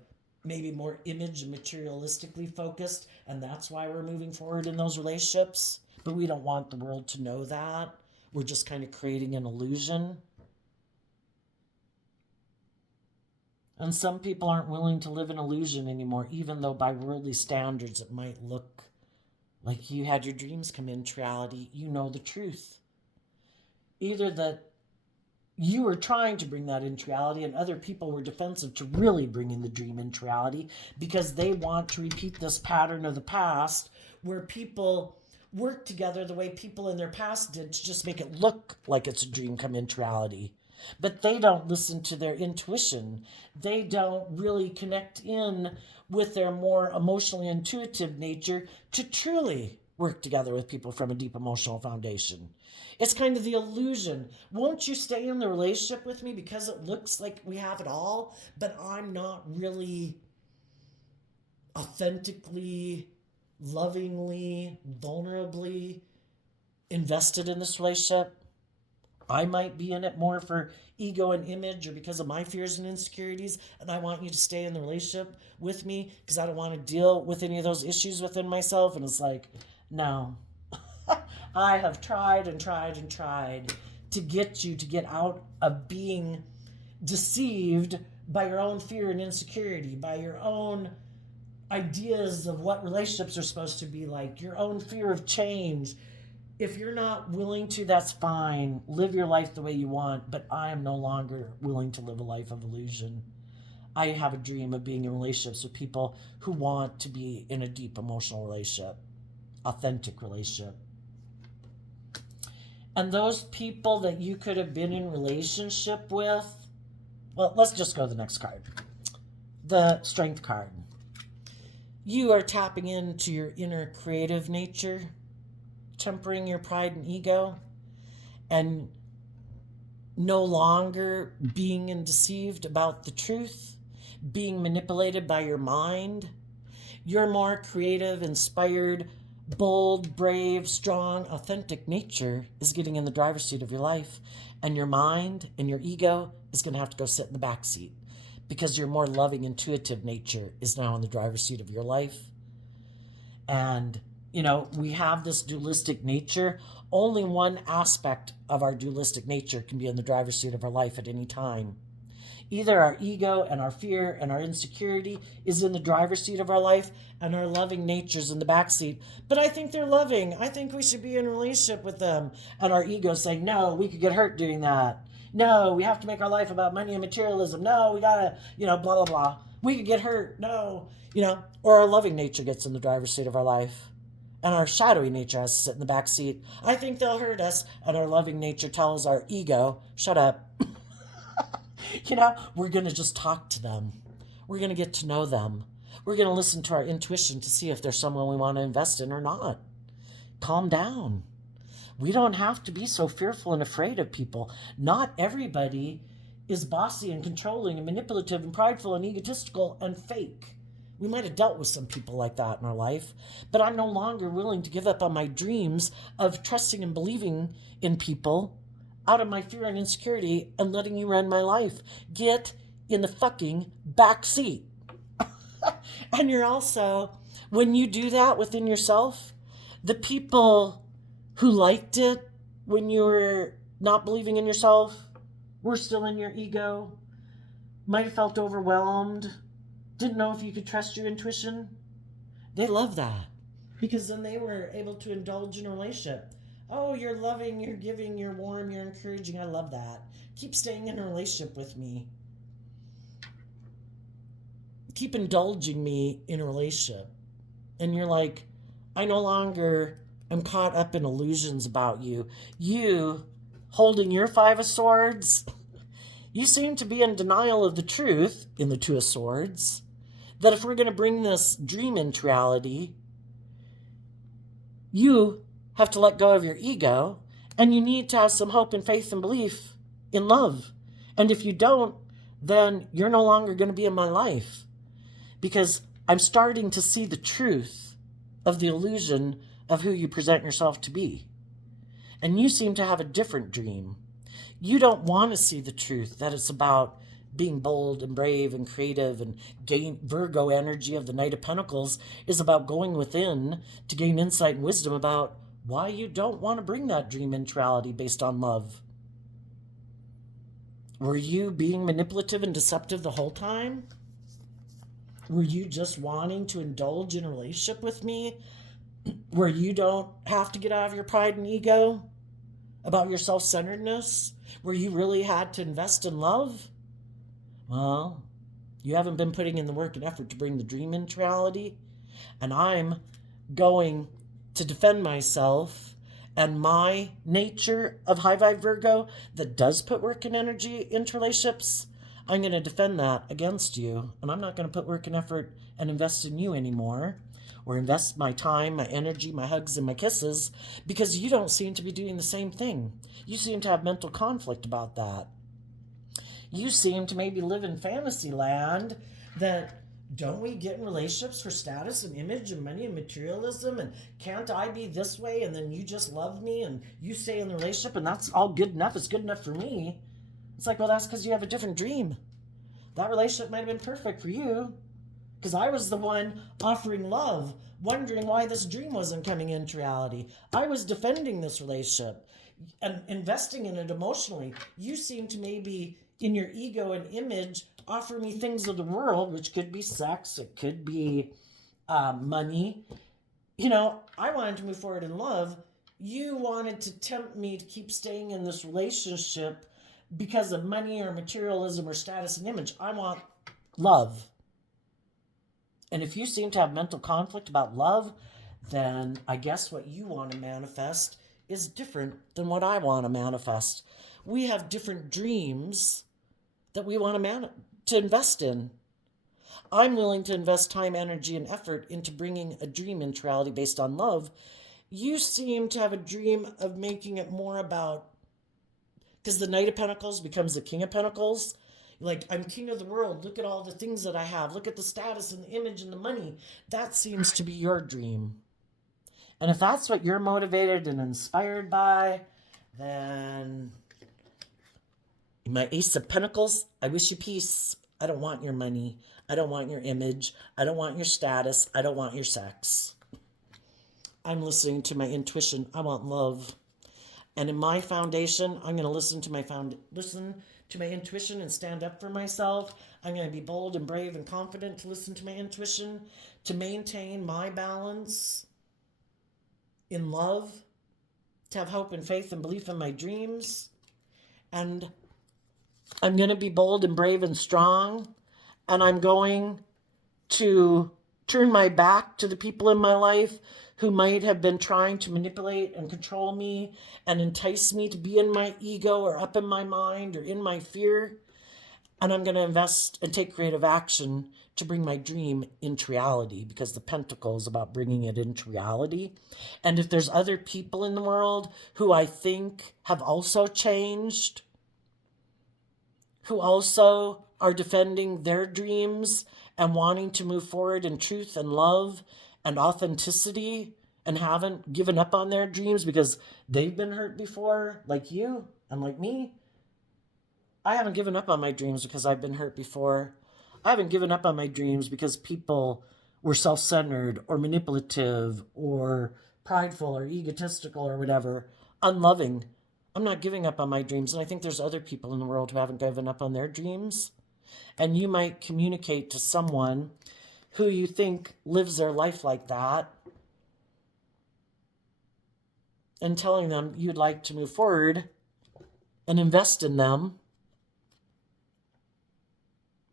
maybe more image and materialistically focused, and that's why we're moving forward in those relationships. But we don't want the world to know that. We're just kind of creating an illusion. And some people aren't willing to live an illusion anymore, even though by worldly standards it might look like you had your dreams come into reality. You know the truth. Either that you were trying to bring that into reality, and other people were defensive to really bringing the dream into reality, because they want to repeat this pattern of the past where people work together the way people in their past did to just make it look like it's a dream come into reality. But they don't listen to their intuition. They don't really connect in with their more emotionally intuitive nature to truly work together with people from a deep emotional foundation. It's kind of the illusion. Won't you stay in the relationship with me because it looks like we have it all, but I'm not really authentically, lovingly, vulnerably invested in this relationship? I might be in it more for ego and image, or because of my fears and insecurities, and I want you to stay in the relationship with me because I don't want to deal with any of those issues within myself. And it's like, no. I have tried and tried and tried to get you to get out of being deceived by your own fear and insecurity, by your own ideas of what relationships are supposed to be like, your own fear of change. If you're not willing to, that's fine. Live your life the way you want, but I am no longer willing to live a life of illusion. I have a dream of being in relationships with people who want to be in a deep emotional relationship, authentic relationship. And those people that you could have been in relationship with, well, let's just go to the next card. The Strength card. You are tapping into your inner creative nature, tempering your pride and ego, and no longer being deceived about the truth, being manipulated by your mind. Your more creative, inspired, bold, brave, strong, authentic nature is getting in the driver's seat of your life, and your mind and your ego is going to have to go sit in the back seat, because your more loving, intuitive nature is now in the driver's seat of your life. And we have this dualistic nature. Only one aspect of our dualistic nature can be in the driver's seat of our life at any time. Either our ego and our fear and our insecurity is in the driver's seat of our life, and our loving nature's in the back seat. But I think they're loving. I think we should be in a relationship with them. And our ego saying, no, we could get hurt doing that. No, we have to make our life about money and materialism. No, we gotta, blah, blah, blah. We could get hurt. No, or our loving nature gets in the driver's seat of our life, and our shadowy nature has to sit in the back seat. I think they'll hurt us, and our loving nature tells our ego, shut up. We're going to just talk to them. We're going to get to know them. We're going to listen to our intuition to see if there's someone we want to invest in or not. Calm down. We don't have to be so fearful and afraid of people. Not everybody is bossy and controlling and manipulative and prideful and egotistical and fake. We might have dealt with some people like that in our life, but I'm no longer willing to give up on my dreams of trusting and believing in people out of my fear and insecurity and letting you run my life. Get in the fucking back seat. And you're also, when you do that within yourself, the people who liked it when you were not believing in yourself, were still in your ego, might have felt overwhelmed, didn't know if you could trust your intuition, they love that, because then they were able to indulge in a relationship Oh, you're loving, you're giving, you're warm, you're encouraging. I love that. Keep staying in a relationship with me. Keep indulging me in a relationship. And you're like, I no longer am caught up in illusions about you. You holding your Five of Swords, you seem to be in denial of the truth in the Two of Swords. That if we're going to bring this dream into reality, you have to let go of your ego and you need to have some hope and faith and belief in love. And if you don't, then you're no longer going to be in my life because I'm starting to see the truth of the illusion of who you present yourself to be. And you seem to have a different dream. You don't want to see the truth that it's about being bold and brave and creative and gain Virgo energy of the Knight of Pentacles is about going within to gain insight and wisdom about why you don't want to bring that dream into reality based on love. Were you being manipulative and deceptive the whole time? Were you just wanting to indulge in a relationship with me where you don't have to get out of your pride and ego about your self-centeredness, where you really had to invest in love? Well, you haven't been putting in the work and effort to bring the dream into reality, and I'm going to defend myself and my nature of high vibe Virgo that does put work and energy into relationships. I'm going to defend that against you, and I'm not going to put work and effort and invest in you anymore, or invest my time, my energy, my hugs, and my kisses, because you don't seem to be doing the same thing. You seem to have mental conflict about that. You seem to maybe live in fantasy land that don't we get in relationships for status and image and money and materialism, and can't I be this way and then you just love me and you stay in the relationship and that's all good enough, it's good enough for me. It's like, well, that's because you have a different dream. That relationship might have been perfect for you because I was the one offering love, wondering why this dream wasn't coming into reality. I was defending this relationship and investing in it emotionally. You seem to maybe in your ego and image offer me things of the world, which could be sex, it could be money. You know, I wanted to move forward in love. You wanted to tempt me to keep staying in this relationship because of money or materialism or status and image. I want love. And if you seem to have mental conflict about love, then I guess what you want to manifest is different than what I want to manifest. We have different dreams that we want to invest in. I'm willing to invest time, energy, and effort into bringing a dream into reality based on love. You seem to have a dream of making it more about, because the Knight of Pentacles becomes the King of Pentacles. Like, I'm king of the world. Look at all the things that I have. Look at the status and the image and the money. That seems to be your dream. And if that's what you're motivated and inspired by, then my Ace of Pentacles, I wish you peace. I don't want your money. I don't want your image. I don't want your status. I don't want your sex. I'm listening to my intuition. I want love. And in my foundation, I'm going to listen to my intuition and stand up for myself. I'm going to be bold and brave and confident to listen to my intuition, to maintain my balance in love, to have hope and faith and belief in my dreams. And I'm going to be bold and brave and strong. And I'm going to turn my back to the people in my life who might have been trying to manipulate and control me and entice me to be in my ego or up in my mind or in my fear. And I'm going to invest and take creative action to bring my dream into reality, because the Pentacle is about bringing it into reality. And if there's other people in the world who I think have also changed, who also are defending their dreams and wanting to move forward in truth and love and authenticity and haven't given up on their dreams because they've been hurt before, like you and like me. I haven't given up on my dreams because I've been hurt before. I haven't given up on my dreams because people were self-centered or manipulative or prideful or egotistical or whatever, unloving. I'm not giving up on my dreams. And I think there's other people in the world who haven't given up on their dreams. And you might communicate to someone who you think lives their life like that. and telling them you'd like to move forward and invest in them.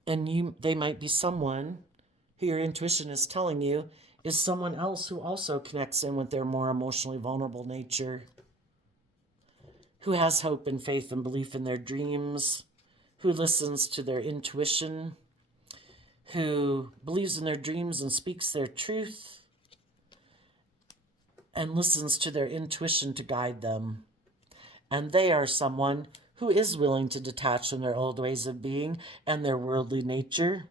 And they might be someone who your intuition is telling you is someone else who also connects in with their more emotionally vulnerable nature, who has hope and faith and belief in their dreams, who listens to their intuition, who believes in their dreams and speaks their truth, and listens to their intuition to guide them. And they are someone who is willing to detach from their old ways of being and their worldly nature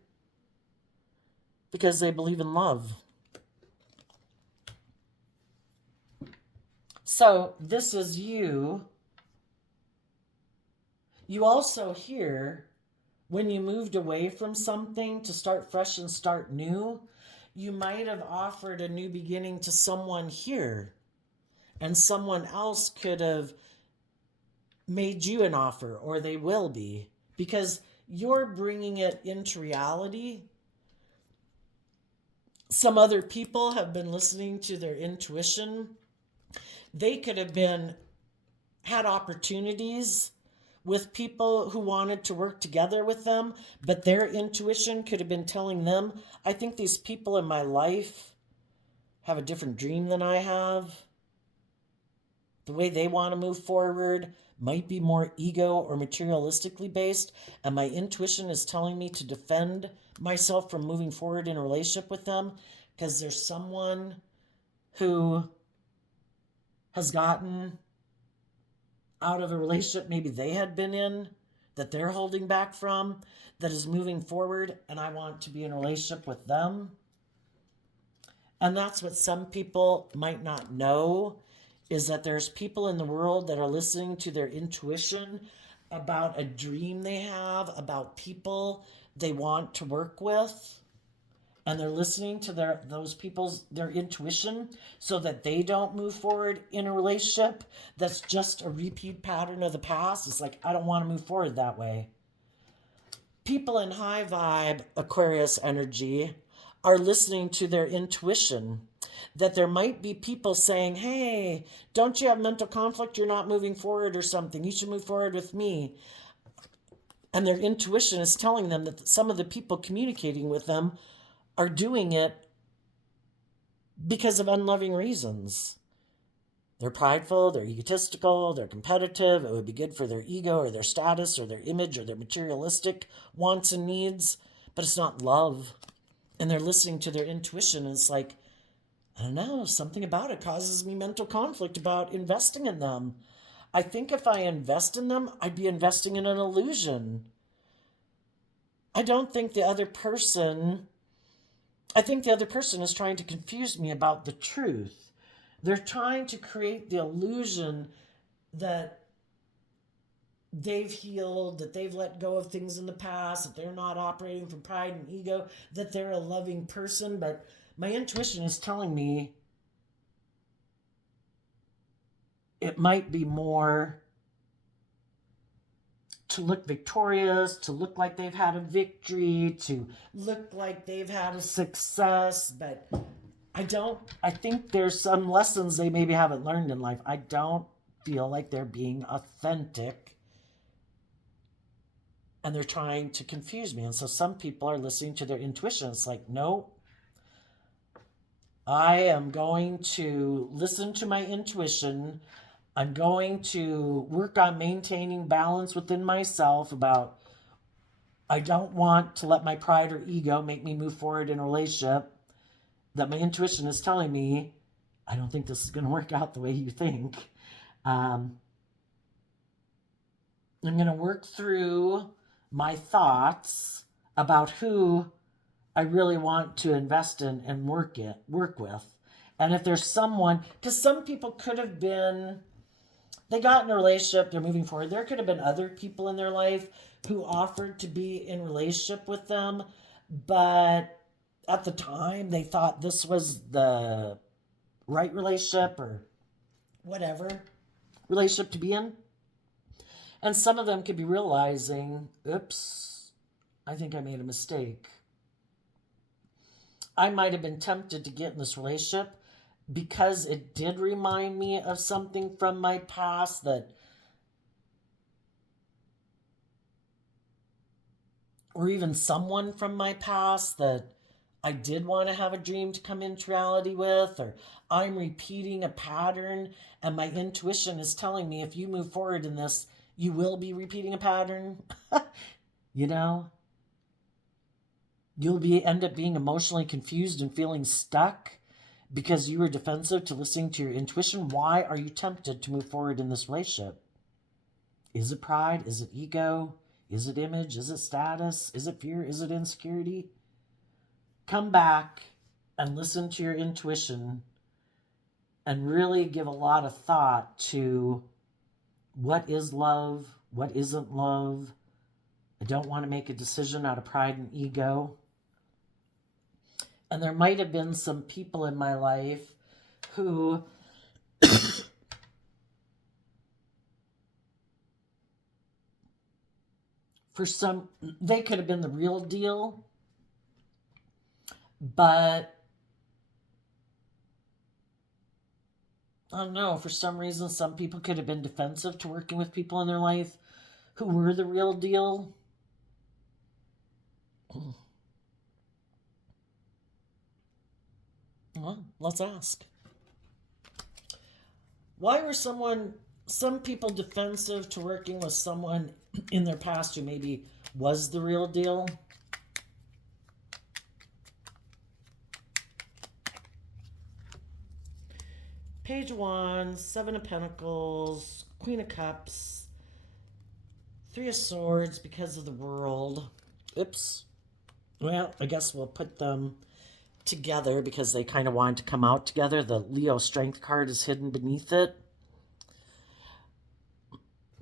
because they believe in love. So this is you. You also hear when you moved away from something to start fresh and start new, you might have offered a new beginning to someone here, and someone else could have made you an offer, or they will be, because you're bringing it into reality. Some other people have been listening to their intuition. They could have had opportunities with people who wanted to work together with them, but their intuition could have been telling them, I think these people in my life have a different dream than I have. The way they want to move forward might be more ego or materialistically based, and my intuition is telling me to defend myself from moving forward in a relationship with them because there's someone who has gotten out of a relationship maybe they had been in that they're holding back from, that is moving forward, and I want to be in a relationship with them. And that's what some people might not know, is that there's people in the world that are listening to their intuition about a dream they have, about people they want to work with. And they're listening to their intuition so that they don't move forward in a relationship that's just a repeat pattern of the past. It's like, I don't want to move forward that way. People in high vibe Aquarius energy are listening to their intuition, that there might be people saying, hey, don't you have mental conflict? You're not moving forward or something. You should move forward with me. And their intuition is telling them that some of the people communicating with them are doing it because of unloving reasons. They're prideful, they're egotistical, they're competitive. It would be good for their ego or their status or their image or their materialistic wants and needs, but it's not love. And they're listening to their intuition, and it's like, I don't know, something about it causes me mental conflict about investing in them. I think if I invest in them, I'd be investing in an illusion. I think the other person is trying to confuse me about the truth. They're trying to create the illusion that they've healed, that they've let go of things in the past, that they're not operating from pride and ego, that they're a loving person. But my intuition is telling me it might be more to look victorious, to look like they've had a victory, to look like they've had a success. But I think there's some lessons they maybe haven't learned in life. I don't feel like they're being authentic, and they're trying to confuse me. And so some people are listening to their intuition. It's like, no, I am going to listen to my intuition. I'm going to work on maintaining balance within myself about, I don't want to let my pride or ego make me move forward in a relationship that my intuition is telling me, I don't think this is going to work out the way you think. I'm going to work through my thoughts about who I really want to invest in and work with. And if there's someone, because some people could have been, they got in a relationship, they're moving forward. There could have been other people in their life who offered to be in relationship with them, but at the time they thought this was the right relationship or whatever relationship to be in. And some of them could be realizing, oops, I think I made a mistake. I might have been tempted to get in this relationship because it did remind me of something from my past that, or even someone from my past that I did want to have a dream to come into reality with, or I'm repeating a pattern and my intuition is telling me if you move forward in this, you will be repeating a pattern. You know, you'll be end up being emotionally confused and feeling stuck because you were defensive to listening to your intuition. Why are you tempted to move forward in this relationship? Is it pride? Is it ego? Is it image? Is it status? Is it fear? Is it insecurity? Come back and listen to your intuition and really give a lot of thought to what is love, what isn't love. I don't want to make a decision out of pride and ego. And there might have been some people in my life who they could have been the real deal, but I don't know, for some reason, some people could have been defensive to working with people in their life who were the real deal. Well, let's ask. Why were some people defensive to working with someone in their past who maybe was the real deal? Page 1, 7 of Pentacles, Queen of Cups, 3 of Swords because of the world. Oops. Well, I guess we'll put them together because they kind of wanted to come out together. The Leo Strength card is hidden beneath it.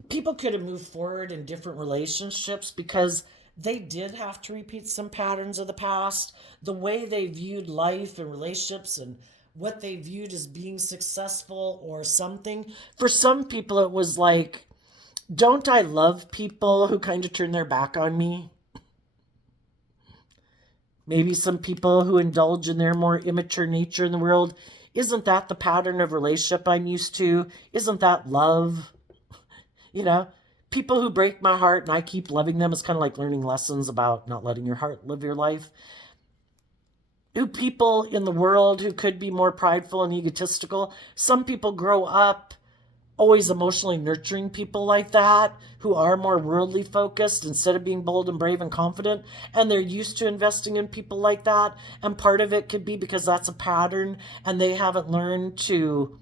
People could have moved forward in different relationships because they did have to repeat some patterns of the past. The way they viewed life and relationships and what they viewed as being successful or something. For some people, it was like, don't I love people who kind of turn their back on me? Maybe some people who indulge in their more immature nature in the world. Isn't that the pattern of relationship I'm used to? Isn't that love? You know, people who break my heart and I keep loving them is kind of like learning lessons about not letting your heart live your life. Who people in the world who could be more prideful and egotistical. Some people grow up always emotionally nurturing people like that who are more worldly focused instead of being bold and brave and confident, and they're used to investing in people like that. And part of it could be because that's a pattern and they haven't learned to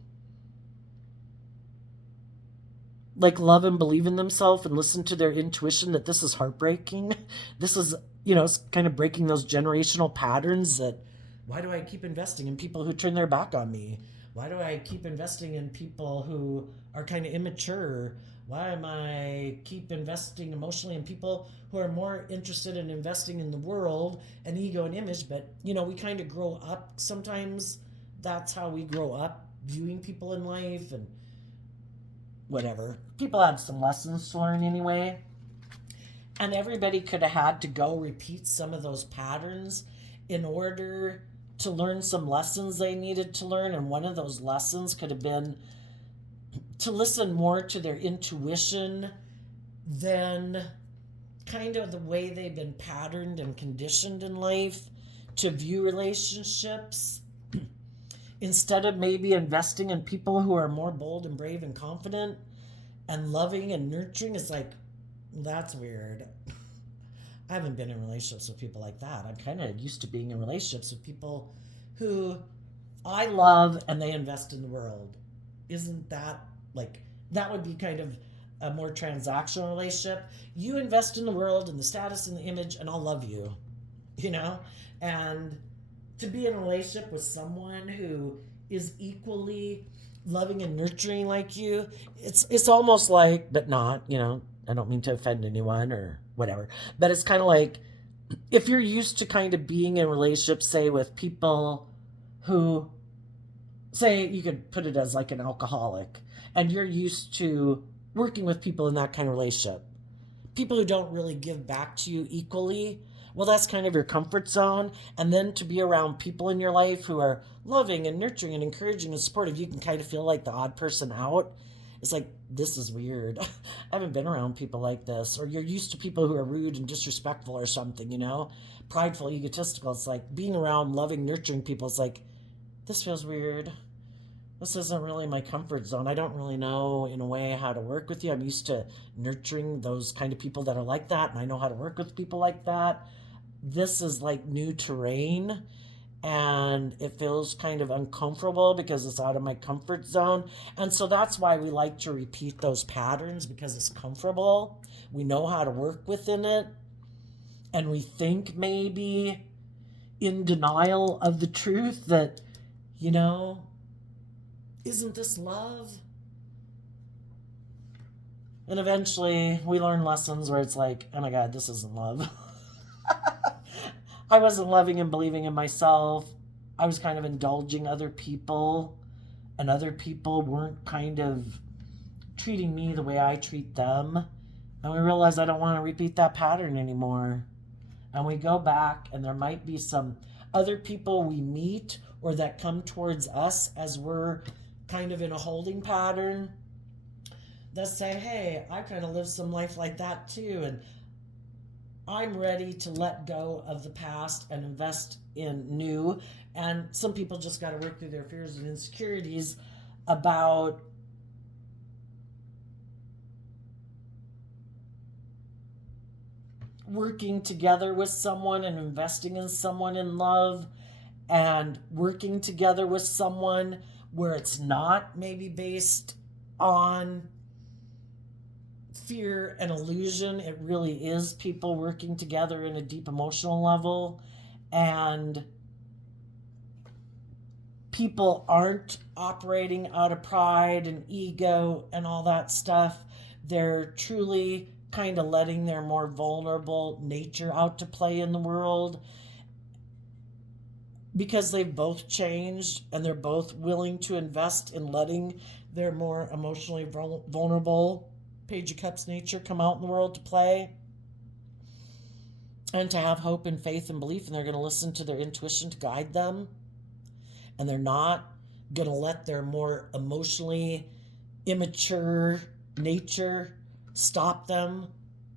like love and believe in themselves and listen to their intuition that this is heartbreaking. This is, it's kind of breaking those generational patterns that why do I keep investing in people who turn their back on me? Why do I keep investing in people who are kind of immature? Why am I keep investing emotionally in people who are more interested in investing in the world and ego and image? But, we kind of grow up. Sometimes that's how we grow up, viewing people in life and whatever. People had some lessons to learn anyway. And everybody could have had to go repeat some of those patterns in order to learn some lessons they needed to learn. And one of those lessons could have been to listen more to their intuition than kind of the way they've been patterned and conditioned in life to view relationships. Instead of maybe investing in people who are more bold and brave and confident and loving and nurturing, it's like, that's weird. I haven't been in relationships with people like that. I'm kind of used to being in relationships with people who I love and they invest in the world. Isn't that like, that would be kind of a more transactional relationship? You invest in the world and the status and the image, and I'll love you, And to be in a relationship with someone who is equally loving and nurturing like you, it's almost like, but not, I don't mean to offend anyone or whatever, but it's kind of like if you're used to kind of being in relationships, say with people who, say you could put it as like an alcoholic, and you're used to working with people in that kind of relationship, people who don't really give back to you equally, Well, that's kind of your comfort zone. And then to be around people in your life who are loving and nurturing and encouraging and supportive, you can kind of feel like the odd person out. It's like, this is weird. I haven't been around people like this. Or you're used to people who are rude and disrespectful or something, prideful, egotistical. It's like being around loving, nurturing people. It's like, this feels weird. This isn't really my comfort zone. I don't really know, in a way, how to work with you. I'm used to nurturing those kind of people that are like that, and I know how to work with people like that. This is like new terrain, and it feels kind of uncomfortable because it's out of my comfort zone. And so that's why we like to repeat those patterns, because it's comfortable. We know how to work within it, and we think maybe in denial of the truth that, you know, isn't this love? And eventually we learn lessons where it's like, oh my God, this isn't love. I wasn't loving and believing in myself. I was kind of indulging other people, and other people weren't kind of treating me the way I treat them. And we realize I don't want to repeat that pattern anymore. And we go back, and there might be some other people we meet or that come towards us as we're kind of in a holding pattern that say, hey, I kind of live some life like that too, and I'm ready to let go of the past and invest in new. And some people just got to work through their fears and insecurities about working together with someone and investing in someone in love, and working together with someone where it's not maybe based on fear and illusion. It really is people working together in a deep emotional level, and people aren't operating out of pride and ego and all that stuff. They're truly kind of letting their more vulnerable nature out to play in the world, because they've both changed and they're both willing to invest in letting their more emotionally vulnerable Page of Cups nature come out in the world to play, and to have hope and faith and belief, and they're going to listen to their intuition to guide them, and they're not going to let their more emotionally immature nature stop them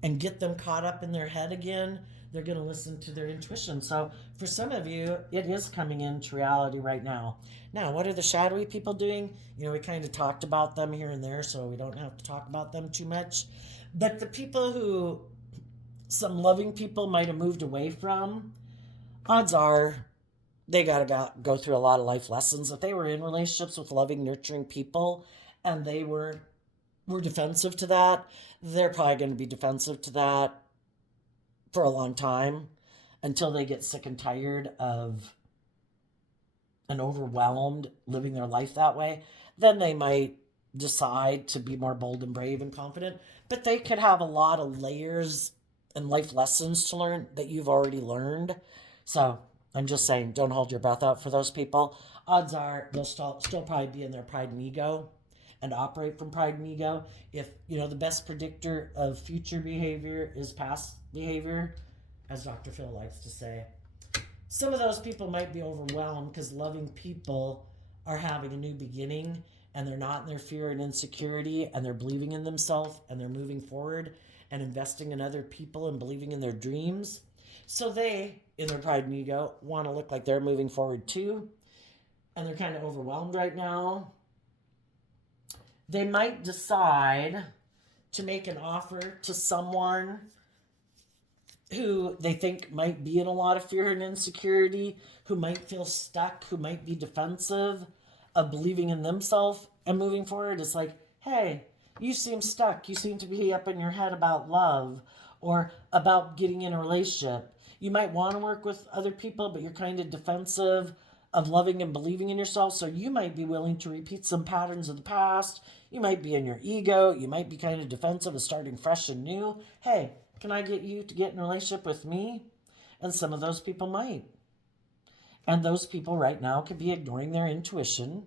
and get them caught up in their head again. They're going to listen to their intuition. So for some of you, it is coming into reality right now. Now, what are the shadowy people doing? We kind of talked about them here and there, so we don't have to talk about them too much. But the people who some loving people might have moved away from, odds are they got to go through a lot of life lessons. If they were in relationships with loving, nurturing people, and they were defensive to that, they're probably going to be defensive to that for a long time, until they get sick and tired of and overwhelmed living their life that way. Then they might decide to be more bold and brave and confident. But they could have a lot of layers and life lessons to learn that you've already learned. So I'm just saying, don't hold your breath out for those people. Odds are they'll still probably be in their pride and ego and operate from pride and ego. If, the best predictor of future behavior is past behavior, as Dr. Phil likes to say. Some of those people might be overwhelmed because loving people are having a new beginning, and they're not in their fear and insecurity, and they're believing in themselves, and they're moving forward and investing in other people and believing in their dreams. So they, in their pride and ego, want to look like they're moving forward too, and they're kind of overwhelmed right now. They might decide to make an offer to someone who they think might be in a lot of fear and insecurity, who might feel stuck, who might be defensive of believing in themselves and moving forward. It's like, hey, you seem stuck. You seem to be up in your head about love or about getting in a relationship. You might want to work with other people, but you're kind of defensive of loving and believing in yourself. So you might be willing to repeat some patterns of the past. You might be in your ego. You might be kind of defensive of starting fresh and new. Hey, can I get you to get in a relationship with me? And some of those people might. And those people right now could be ignoring their intuition,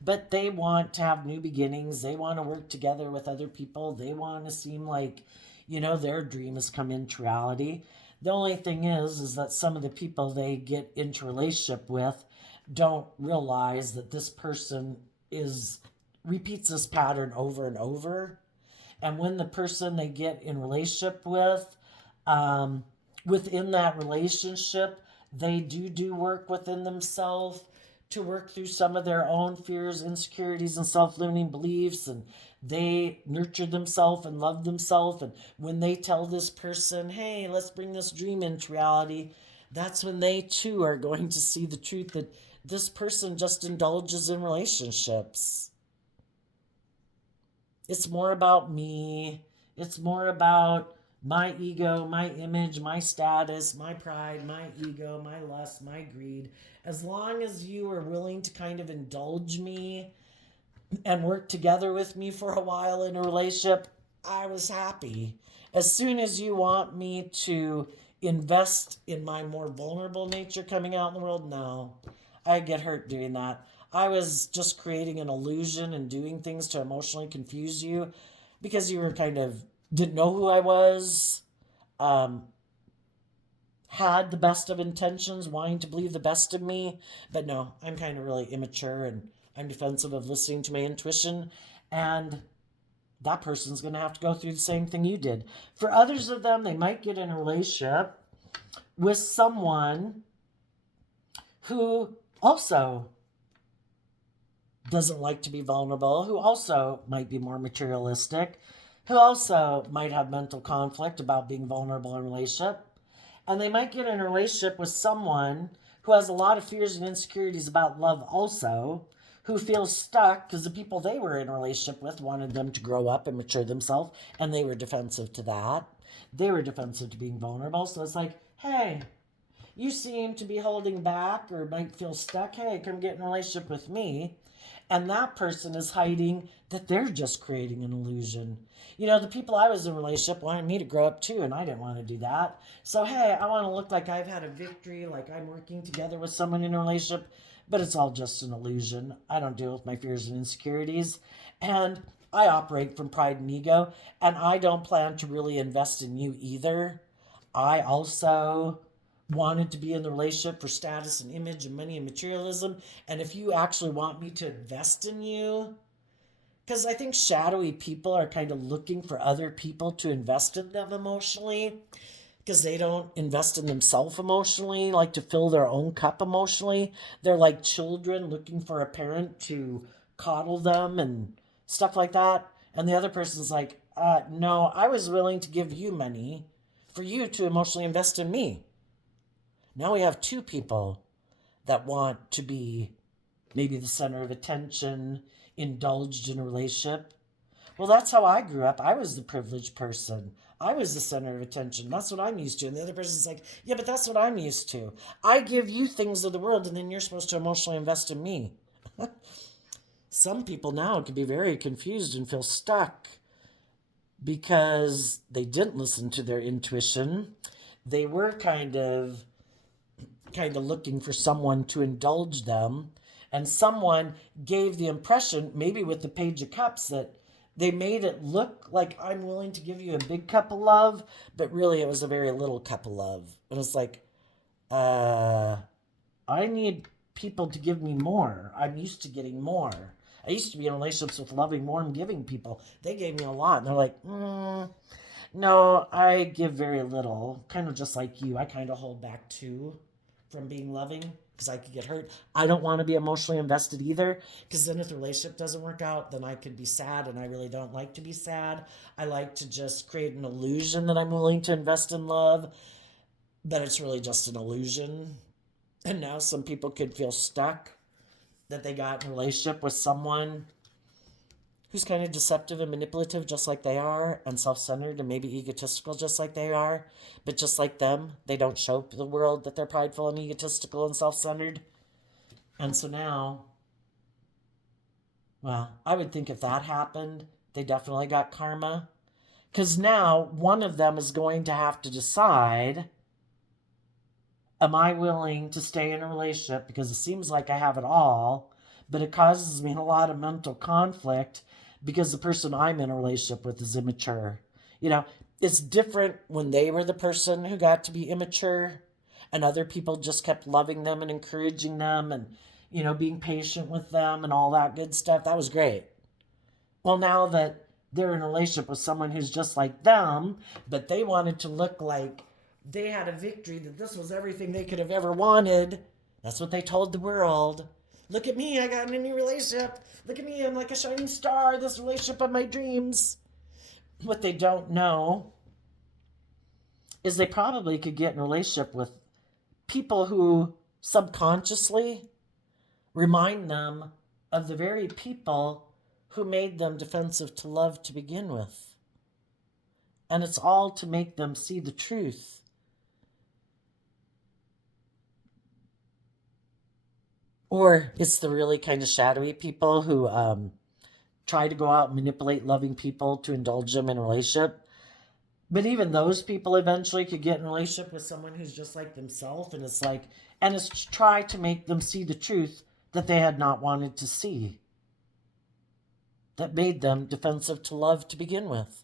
but they want to have new beginnings. They want to work together with other people. They want to seem like, their dream has come into reality. The only thing is that some of the people they get into relationship with don't realize that this person is repeats this pattern over and over. And when the person they get in relationship with, um, within that relationship, they do work within themselves to work through some of their own fears, insecurities, and self-limiting beliefs, and they nurture themselves and love themselves. And when they tell this person, hey, let's bring this dream into reality, that's when they too are going to see the truth that this person just indulges in relationships. It's more about me. It's more about my ego, my image, my status, my pride, my ego, my lust, my greed. As long as you are willing to kind of indulge me and work together with me for a while in a relationship, I was happy. As soon as you want me to invest in my more vulnerable nature coming out in the world, no. I get hurt doing that. I was just creating an illusion and doing things to emotionally confuse you because you were kind of didn't know who I was, um, had the best of intentions, wanting to believe the best of me. But no, I'm kind of really immature and I'm defensive of listening to my intuition. And that person's going to have to go through the same thing you did. For others of them, they might get in a relationship with someone who also doesn't like to be vulnerable, who also might be more materialistic, who also might have mental conflict about being vulnerable in a relationship. And they might get in a relationship with someone who has a lot of fears and insecurities about love also, who feels stuck because the people they were in a relationship with wanted them to grow up and mature themselves, and they were defensive to that. They were defensive to being vulnerable. So it's like, hey, you seem to be holding back or might feel stuck. Hey, come get in a relationship with me. And that person is hiding that they're just creating an illusion. You know, the people I was in a relationship wanted me to grow up too, and I didn't want to do that. So, hey, I want to look like I've had a victory, like I'm working together with someone in a relationship, but it's all just an illusion. I don't deal with my fears and insecurities. And I operate from pride and ego, and I don't plan to really invest in you either. I also wanted to be in the relationship for status and image and money and materialism. And if you actually want me to invest in you, because I think shadowy people are kind of looking for other people to invest in them emotionally because they don't invest in themselves emotionally, like to fill their own cup emotionally. They're like children looking for a parent to coddle them and stuff like that. And the other person's like, no, I was willing to give you money for you to emotionally invest in me. Now we have two people that want to be maybe the center of attention, indulged in a relationship. Well, that's how I grew up. I was the privileged person. I was the center of attention. That's what I'm used to. And the other person's like, yeah, but that's what I'm used to. I give you things of the world, and then you're supposed to emotionally invest in me. Some people now can be very confused and feel stuck because they didn't listen to their intuition. They were kind of looking for someone to indulge them, and someone gave the impression, maybe with the Page of Cups, that they made it look like I'm willing to give you a big cup of love, but really it was a very little cup of love. And it's like, uh, I need people to give me more. I'm used to getting more. I used to be in relationships with loving, warm, giving people. They gave me a lot, and they're like, no, I give very little. Kind of just like you. I kind of hold back too from being loving because I could get hurt. I don't want to be emotionally invested either because then if the relationship doesn't work out, then I could be sad, and I really don't like to be sad. I like to just create an illusion that I'm willing to invest in love, but it's really just an illusion. And now some people could feel stuck that they got in a relationship with someone who's kind of deceptive and manipulative just like they are, and self-centered and maybe egotistical just like they are, but just like them, they don't show the world that they're prideful and egotistical and self-centered. And so now, well, I would think if that happened, they definitely got karma. Because now one of them is going to have to decide, am I willing to stay in a relationship because it seems like I have it all, but it causes me a lot of mental conflict because the person I'm in a relationship with is immature. You know, It's different when they were the person who got to be immature and other people just kept loving them and encouraging them and, being patient with them and all that good stuff. That was great. Well, now that they're in a relationship with someone who's just like them, but they wanted to look like they had a victory, that this was everything they could have ever wanted. That's what they told the world. Look at me, I got in a new relationship. Look at me, I'm like a shining star, this relationship of my dreams. What they don't know is they probably could get in a relationship with people who subconsciously remind them of the very people who made them defensive to love to begin with. And it's all to make them see the truth. Or it's the really kind of shadowy people who try to go out and manipulate loving people to indulge them in a relationship. But even those people eventually could get in a relationship with someone who's just like themselves, and it's try to make them see the truth that they had not wanted to see, that made them defensive to love to begin with.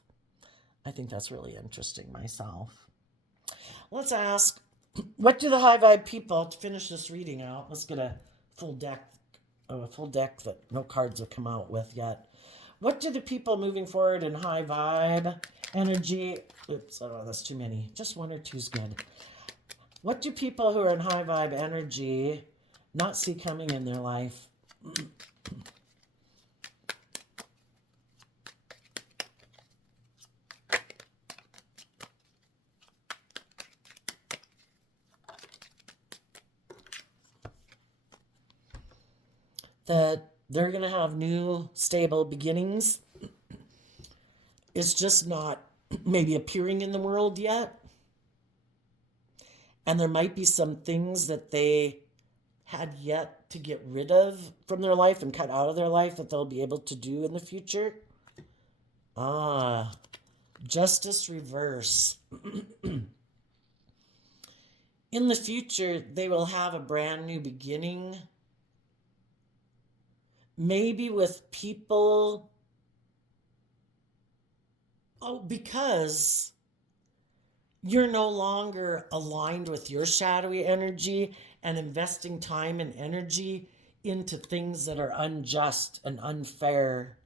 I think that's really interesting myself. Let's ask, what do the high vibe people, to finish this reading out, let's get a full deck that no cards have come out with yet. What do the people moving forward in high vibe energy, oops, oh, that's too many. Just one or two is good. What do people who are in high vibe energy not see coming in their life? That they're going to have new, stable beginnings. It's just not maybe appearing in the world yet. And there might be some things that they had yet to get rid of from their life and cut out of their life that they'll be able to do in the future. Justice reverse. In the future, they will have a brand new beginning. Maybe with people, because you're no longer aligned with your shadowy energy and investing time and energy into things that are unjust and unfair.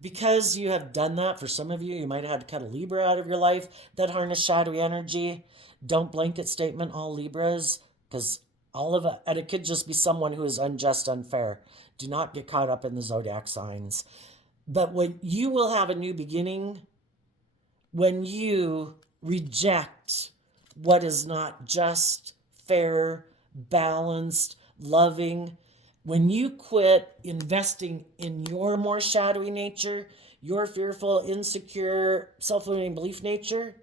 Because you have done that, for some of you, you might have had to cut a Libra out of your life that harness shadowy energy. Don't blanket statement all Libras, because all of it, and it could just be someone who is unjust, unfair. Do not get caught up in the zodiac signs. But when you will have a new beginning, when you reject what is not just, fair, balanced, loving, when you quit investing in your more shadowy nature, your fearful, insecure, self-limiting belief nature,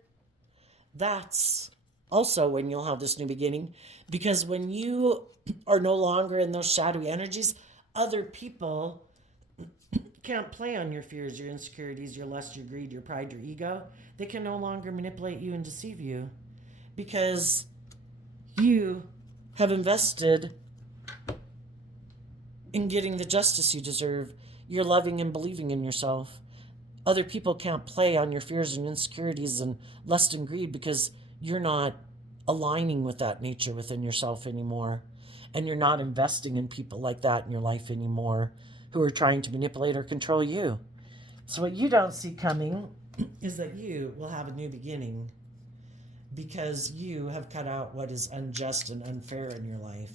that's also when you'll have this new beginning. Because when you are no longer in those shadowy energies, other people can't play on your fears, your insecurities, your lust, your greed, your pride, your ego. They can no longer manipulate you and deceive you because you have invested in getting the justice you deserve. You're loving and believing in yourself. Other people can't play on your fears and insecurities and lust and greed because you're not aligning with that nature within yourself anymore. And you're not investing in people like that in your life anymore who are trying to manipulate or control you. So what you don't see coming is that you will have a new beginning because you have cut out what is unjust and unfair in your life.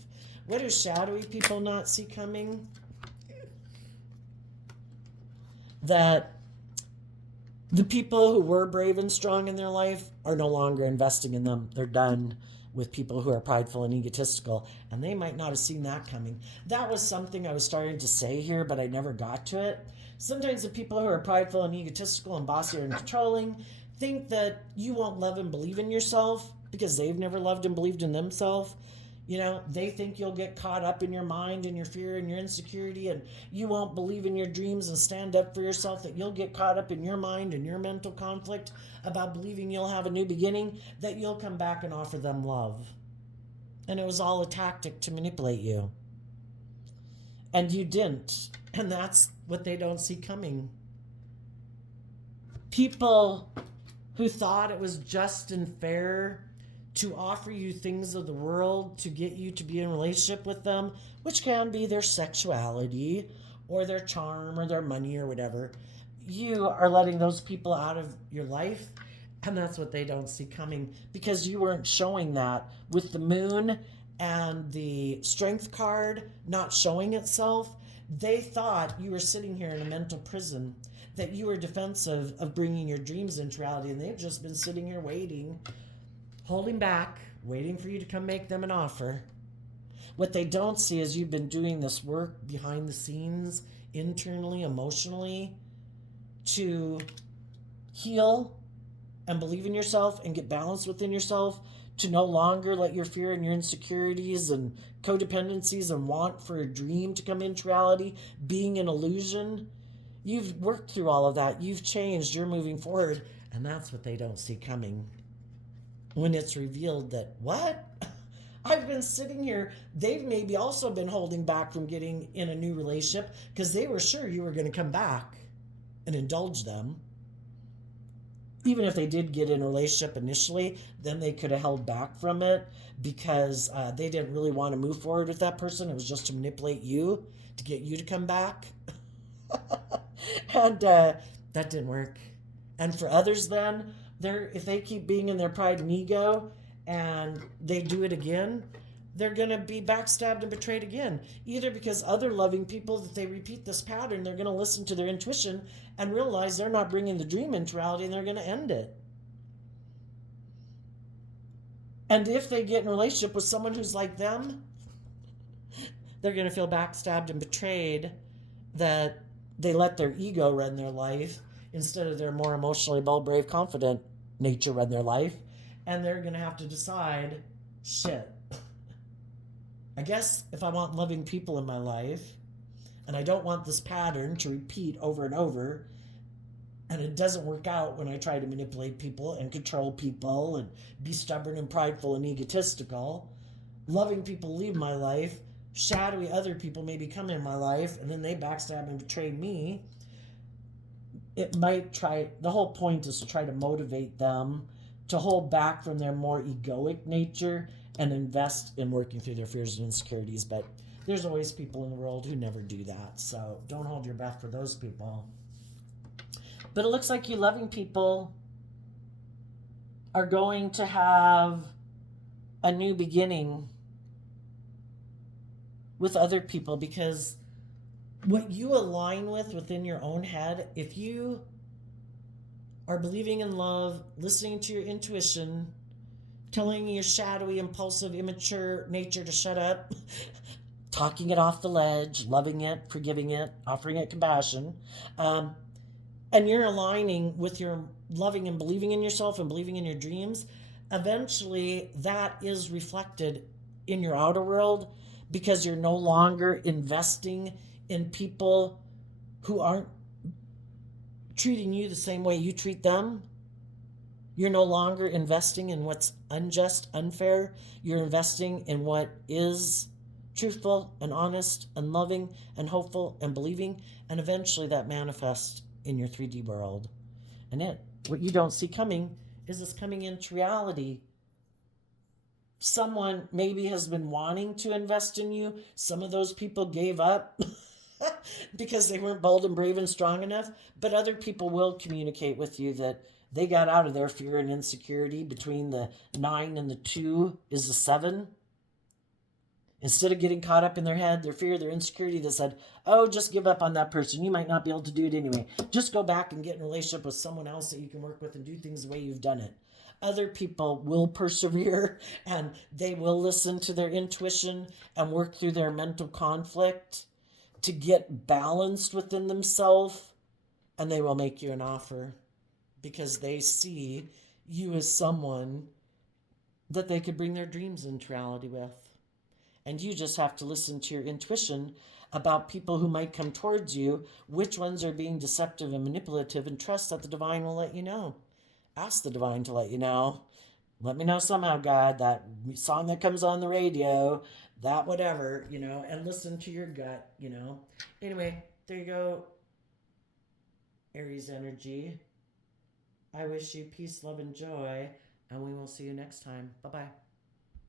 What do shadowy people not see coming? That the people who were brave and strong in their life are no longer investing in them. They're done with people who are prideful and egotistical, and they might not have seen that coming. That was something I was starting to say here, but I never got to it. Sometimes the people who are prideful and egotistical and bossy and controlling think that you won't love and believe in yourself because they've never loved and believed in themselves. You know, they think you'll get caught up in your mind and your fear and your insecurity, and you won't believe in your dreams and stand up for yourself, that you'll get caught up in your mind and your mental conflict about believing you'll have a new beginning, that you'll come back and offer them love. And it was all a tactic to manipulate you. And you didn't. And that's what they don't see coming. People who thought it was just and fair to offer you things of the world to get you to be in a relationship with them, which can be their sexuality or their charm or their money or whatever. You are letting those people out of your life, and that's what they don't see coming because you weren't showing that with the moon and the strength card not showing itself. They thought you were sitting here in a mental prison, that you were defensive of bringing your dreams into reality, and they've just been sitting here waiting, holding back, waiting for you to come make them an offer. What they don't see is you've been doing this work behind the scenes, internally, emotionally, to heal and believe in yourself and get balance within yourself, to no longer let your fear and your insecurities and codependencies and want for a dream to come into reality being an illusion. You've worked through all of that. You've changed. You're moving forward. And that's what they don't see coming. When it's revealed that, what? I've been sitting here. They've maybe also been holding back from getting in a new relationship because they were sure you were going to come back and indulge them. Even if they did get in a relationship initially, then they could have held back from it because they didn't really want to move forward with that person. It was just to manipulate you, to get you to come back. And that didn't work. And for others then, if they keep being in their pride and ego and they do it again, they're going to be backstabbed and betrayed again. Either because other loving people, that they repeat this pattern, they're going to listen to their intuition and realize they're not bringing the dream into reality, and they're going to end it. And if they get in a relationship with someone who's like them, they're going to feel backstabbed and betrayed that they let their ego run their life instead of their more emotionally bold, brave, confident nature run their life. And they're going to have to decide, shit, I guess if I want loving people in my life, and I don't want this pattern to repeat over and over, and it doesn't work out when I try to manipulate people and control people and be stubborn and prideful and egotistical, loving people leave my life, shadowy other people maybe come in my life, and then they backstab and betray me. The whole point is to try to motivate them to hold back from their more egoic nature and invest in working through their fears and insecurities. But there's always people in the world who never do that. So don't hold your breath for those people. But it looks like you loving people are going to have a new beginning with other people, because what you align with within your own head, if you are believing in love, listening to your intuition, telling your shadowy, impulsive, immature nature to shut up, talking it off the ledge, loving it, forgiving it, offering it compassion, and you're aligning with your loving and believing in yourself and believing in your dreams, eventually that is reflected in your outer world, because you're no longer investing in people who aren't treating you the same way you treat them. You're no longer investing in what's unjust, unfair. You're investing in what is truthful and honest and loving and hopeful and believing. And eventually that manifests in your 3D world. And what you don't see coming is this coming into reality. Someone maybe has been wanting to invest in you. Some of those people gave up because they weren't bold and brave and strong enough. But other people will communicate with you that they got out of their fear and insecurity. Between the 9 and the 2 is the 7. Instead of getting caught up in their head, their fear, their insecurity, they said, oh, just give up on that person. You might not be able to do it anyway. Just go back and get in a relationship with someone else that you can work with and do things the way you've done it. Other people will persevere, and they will listen to their intuition and work through their mental conflict to get balanced within themselves, and they will make you an offer because they see you as someone that they could bring their dreams into reality with. And you just have to listen to your intuition about people who might come towards you, which ones are being deceptive and manipulative, and trust that the divine will let you know. Ask the divine to let you know. Let me know somehow, God, that song that comes on the radio, that whatever, and listen to your gut, Anyway, there you go, Aries energy. I wish you peace, love, and joy, and we will see you next time. Bye bye.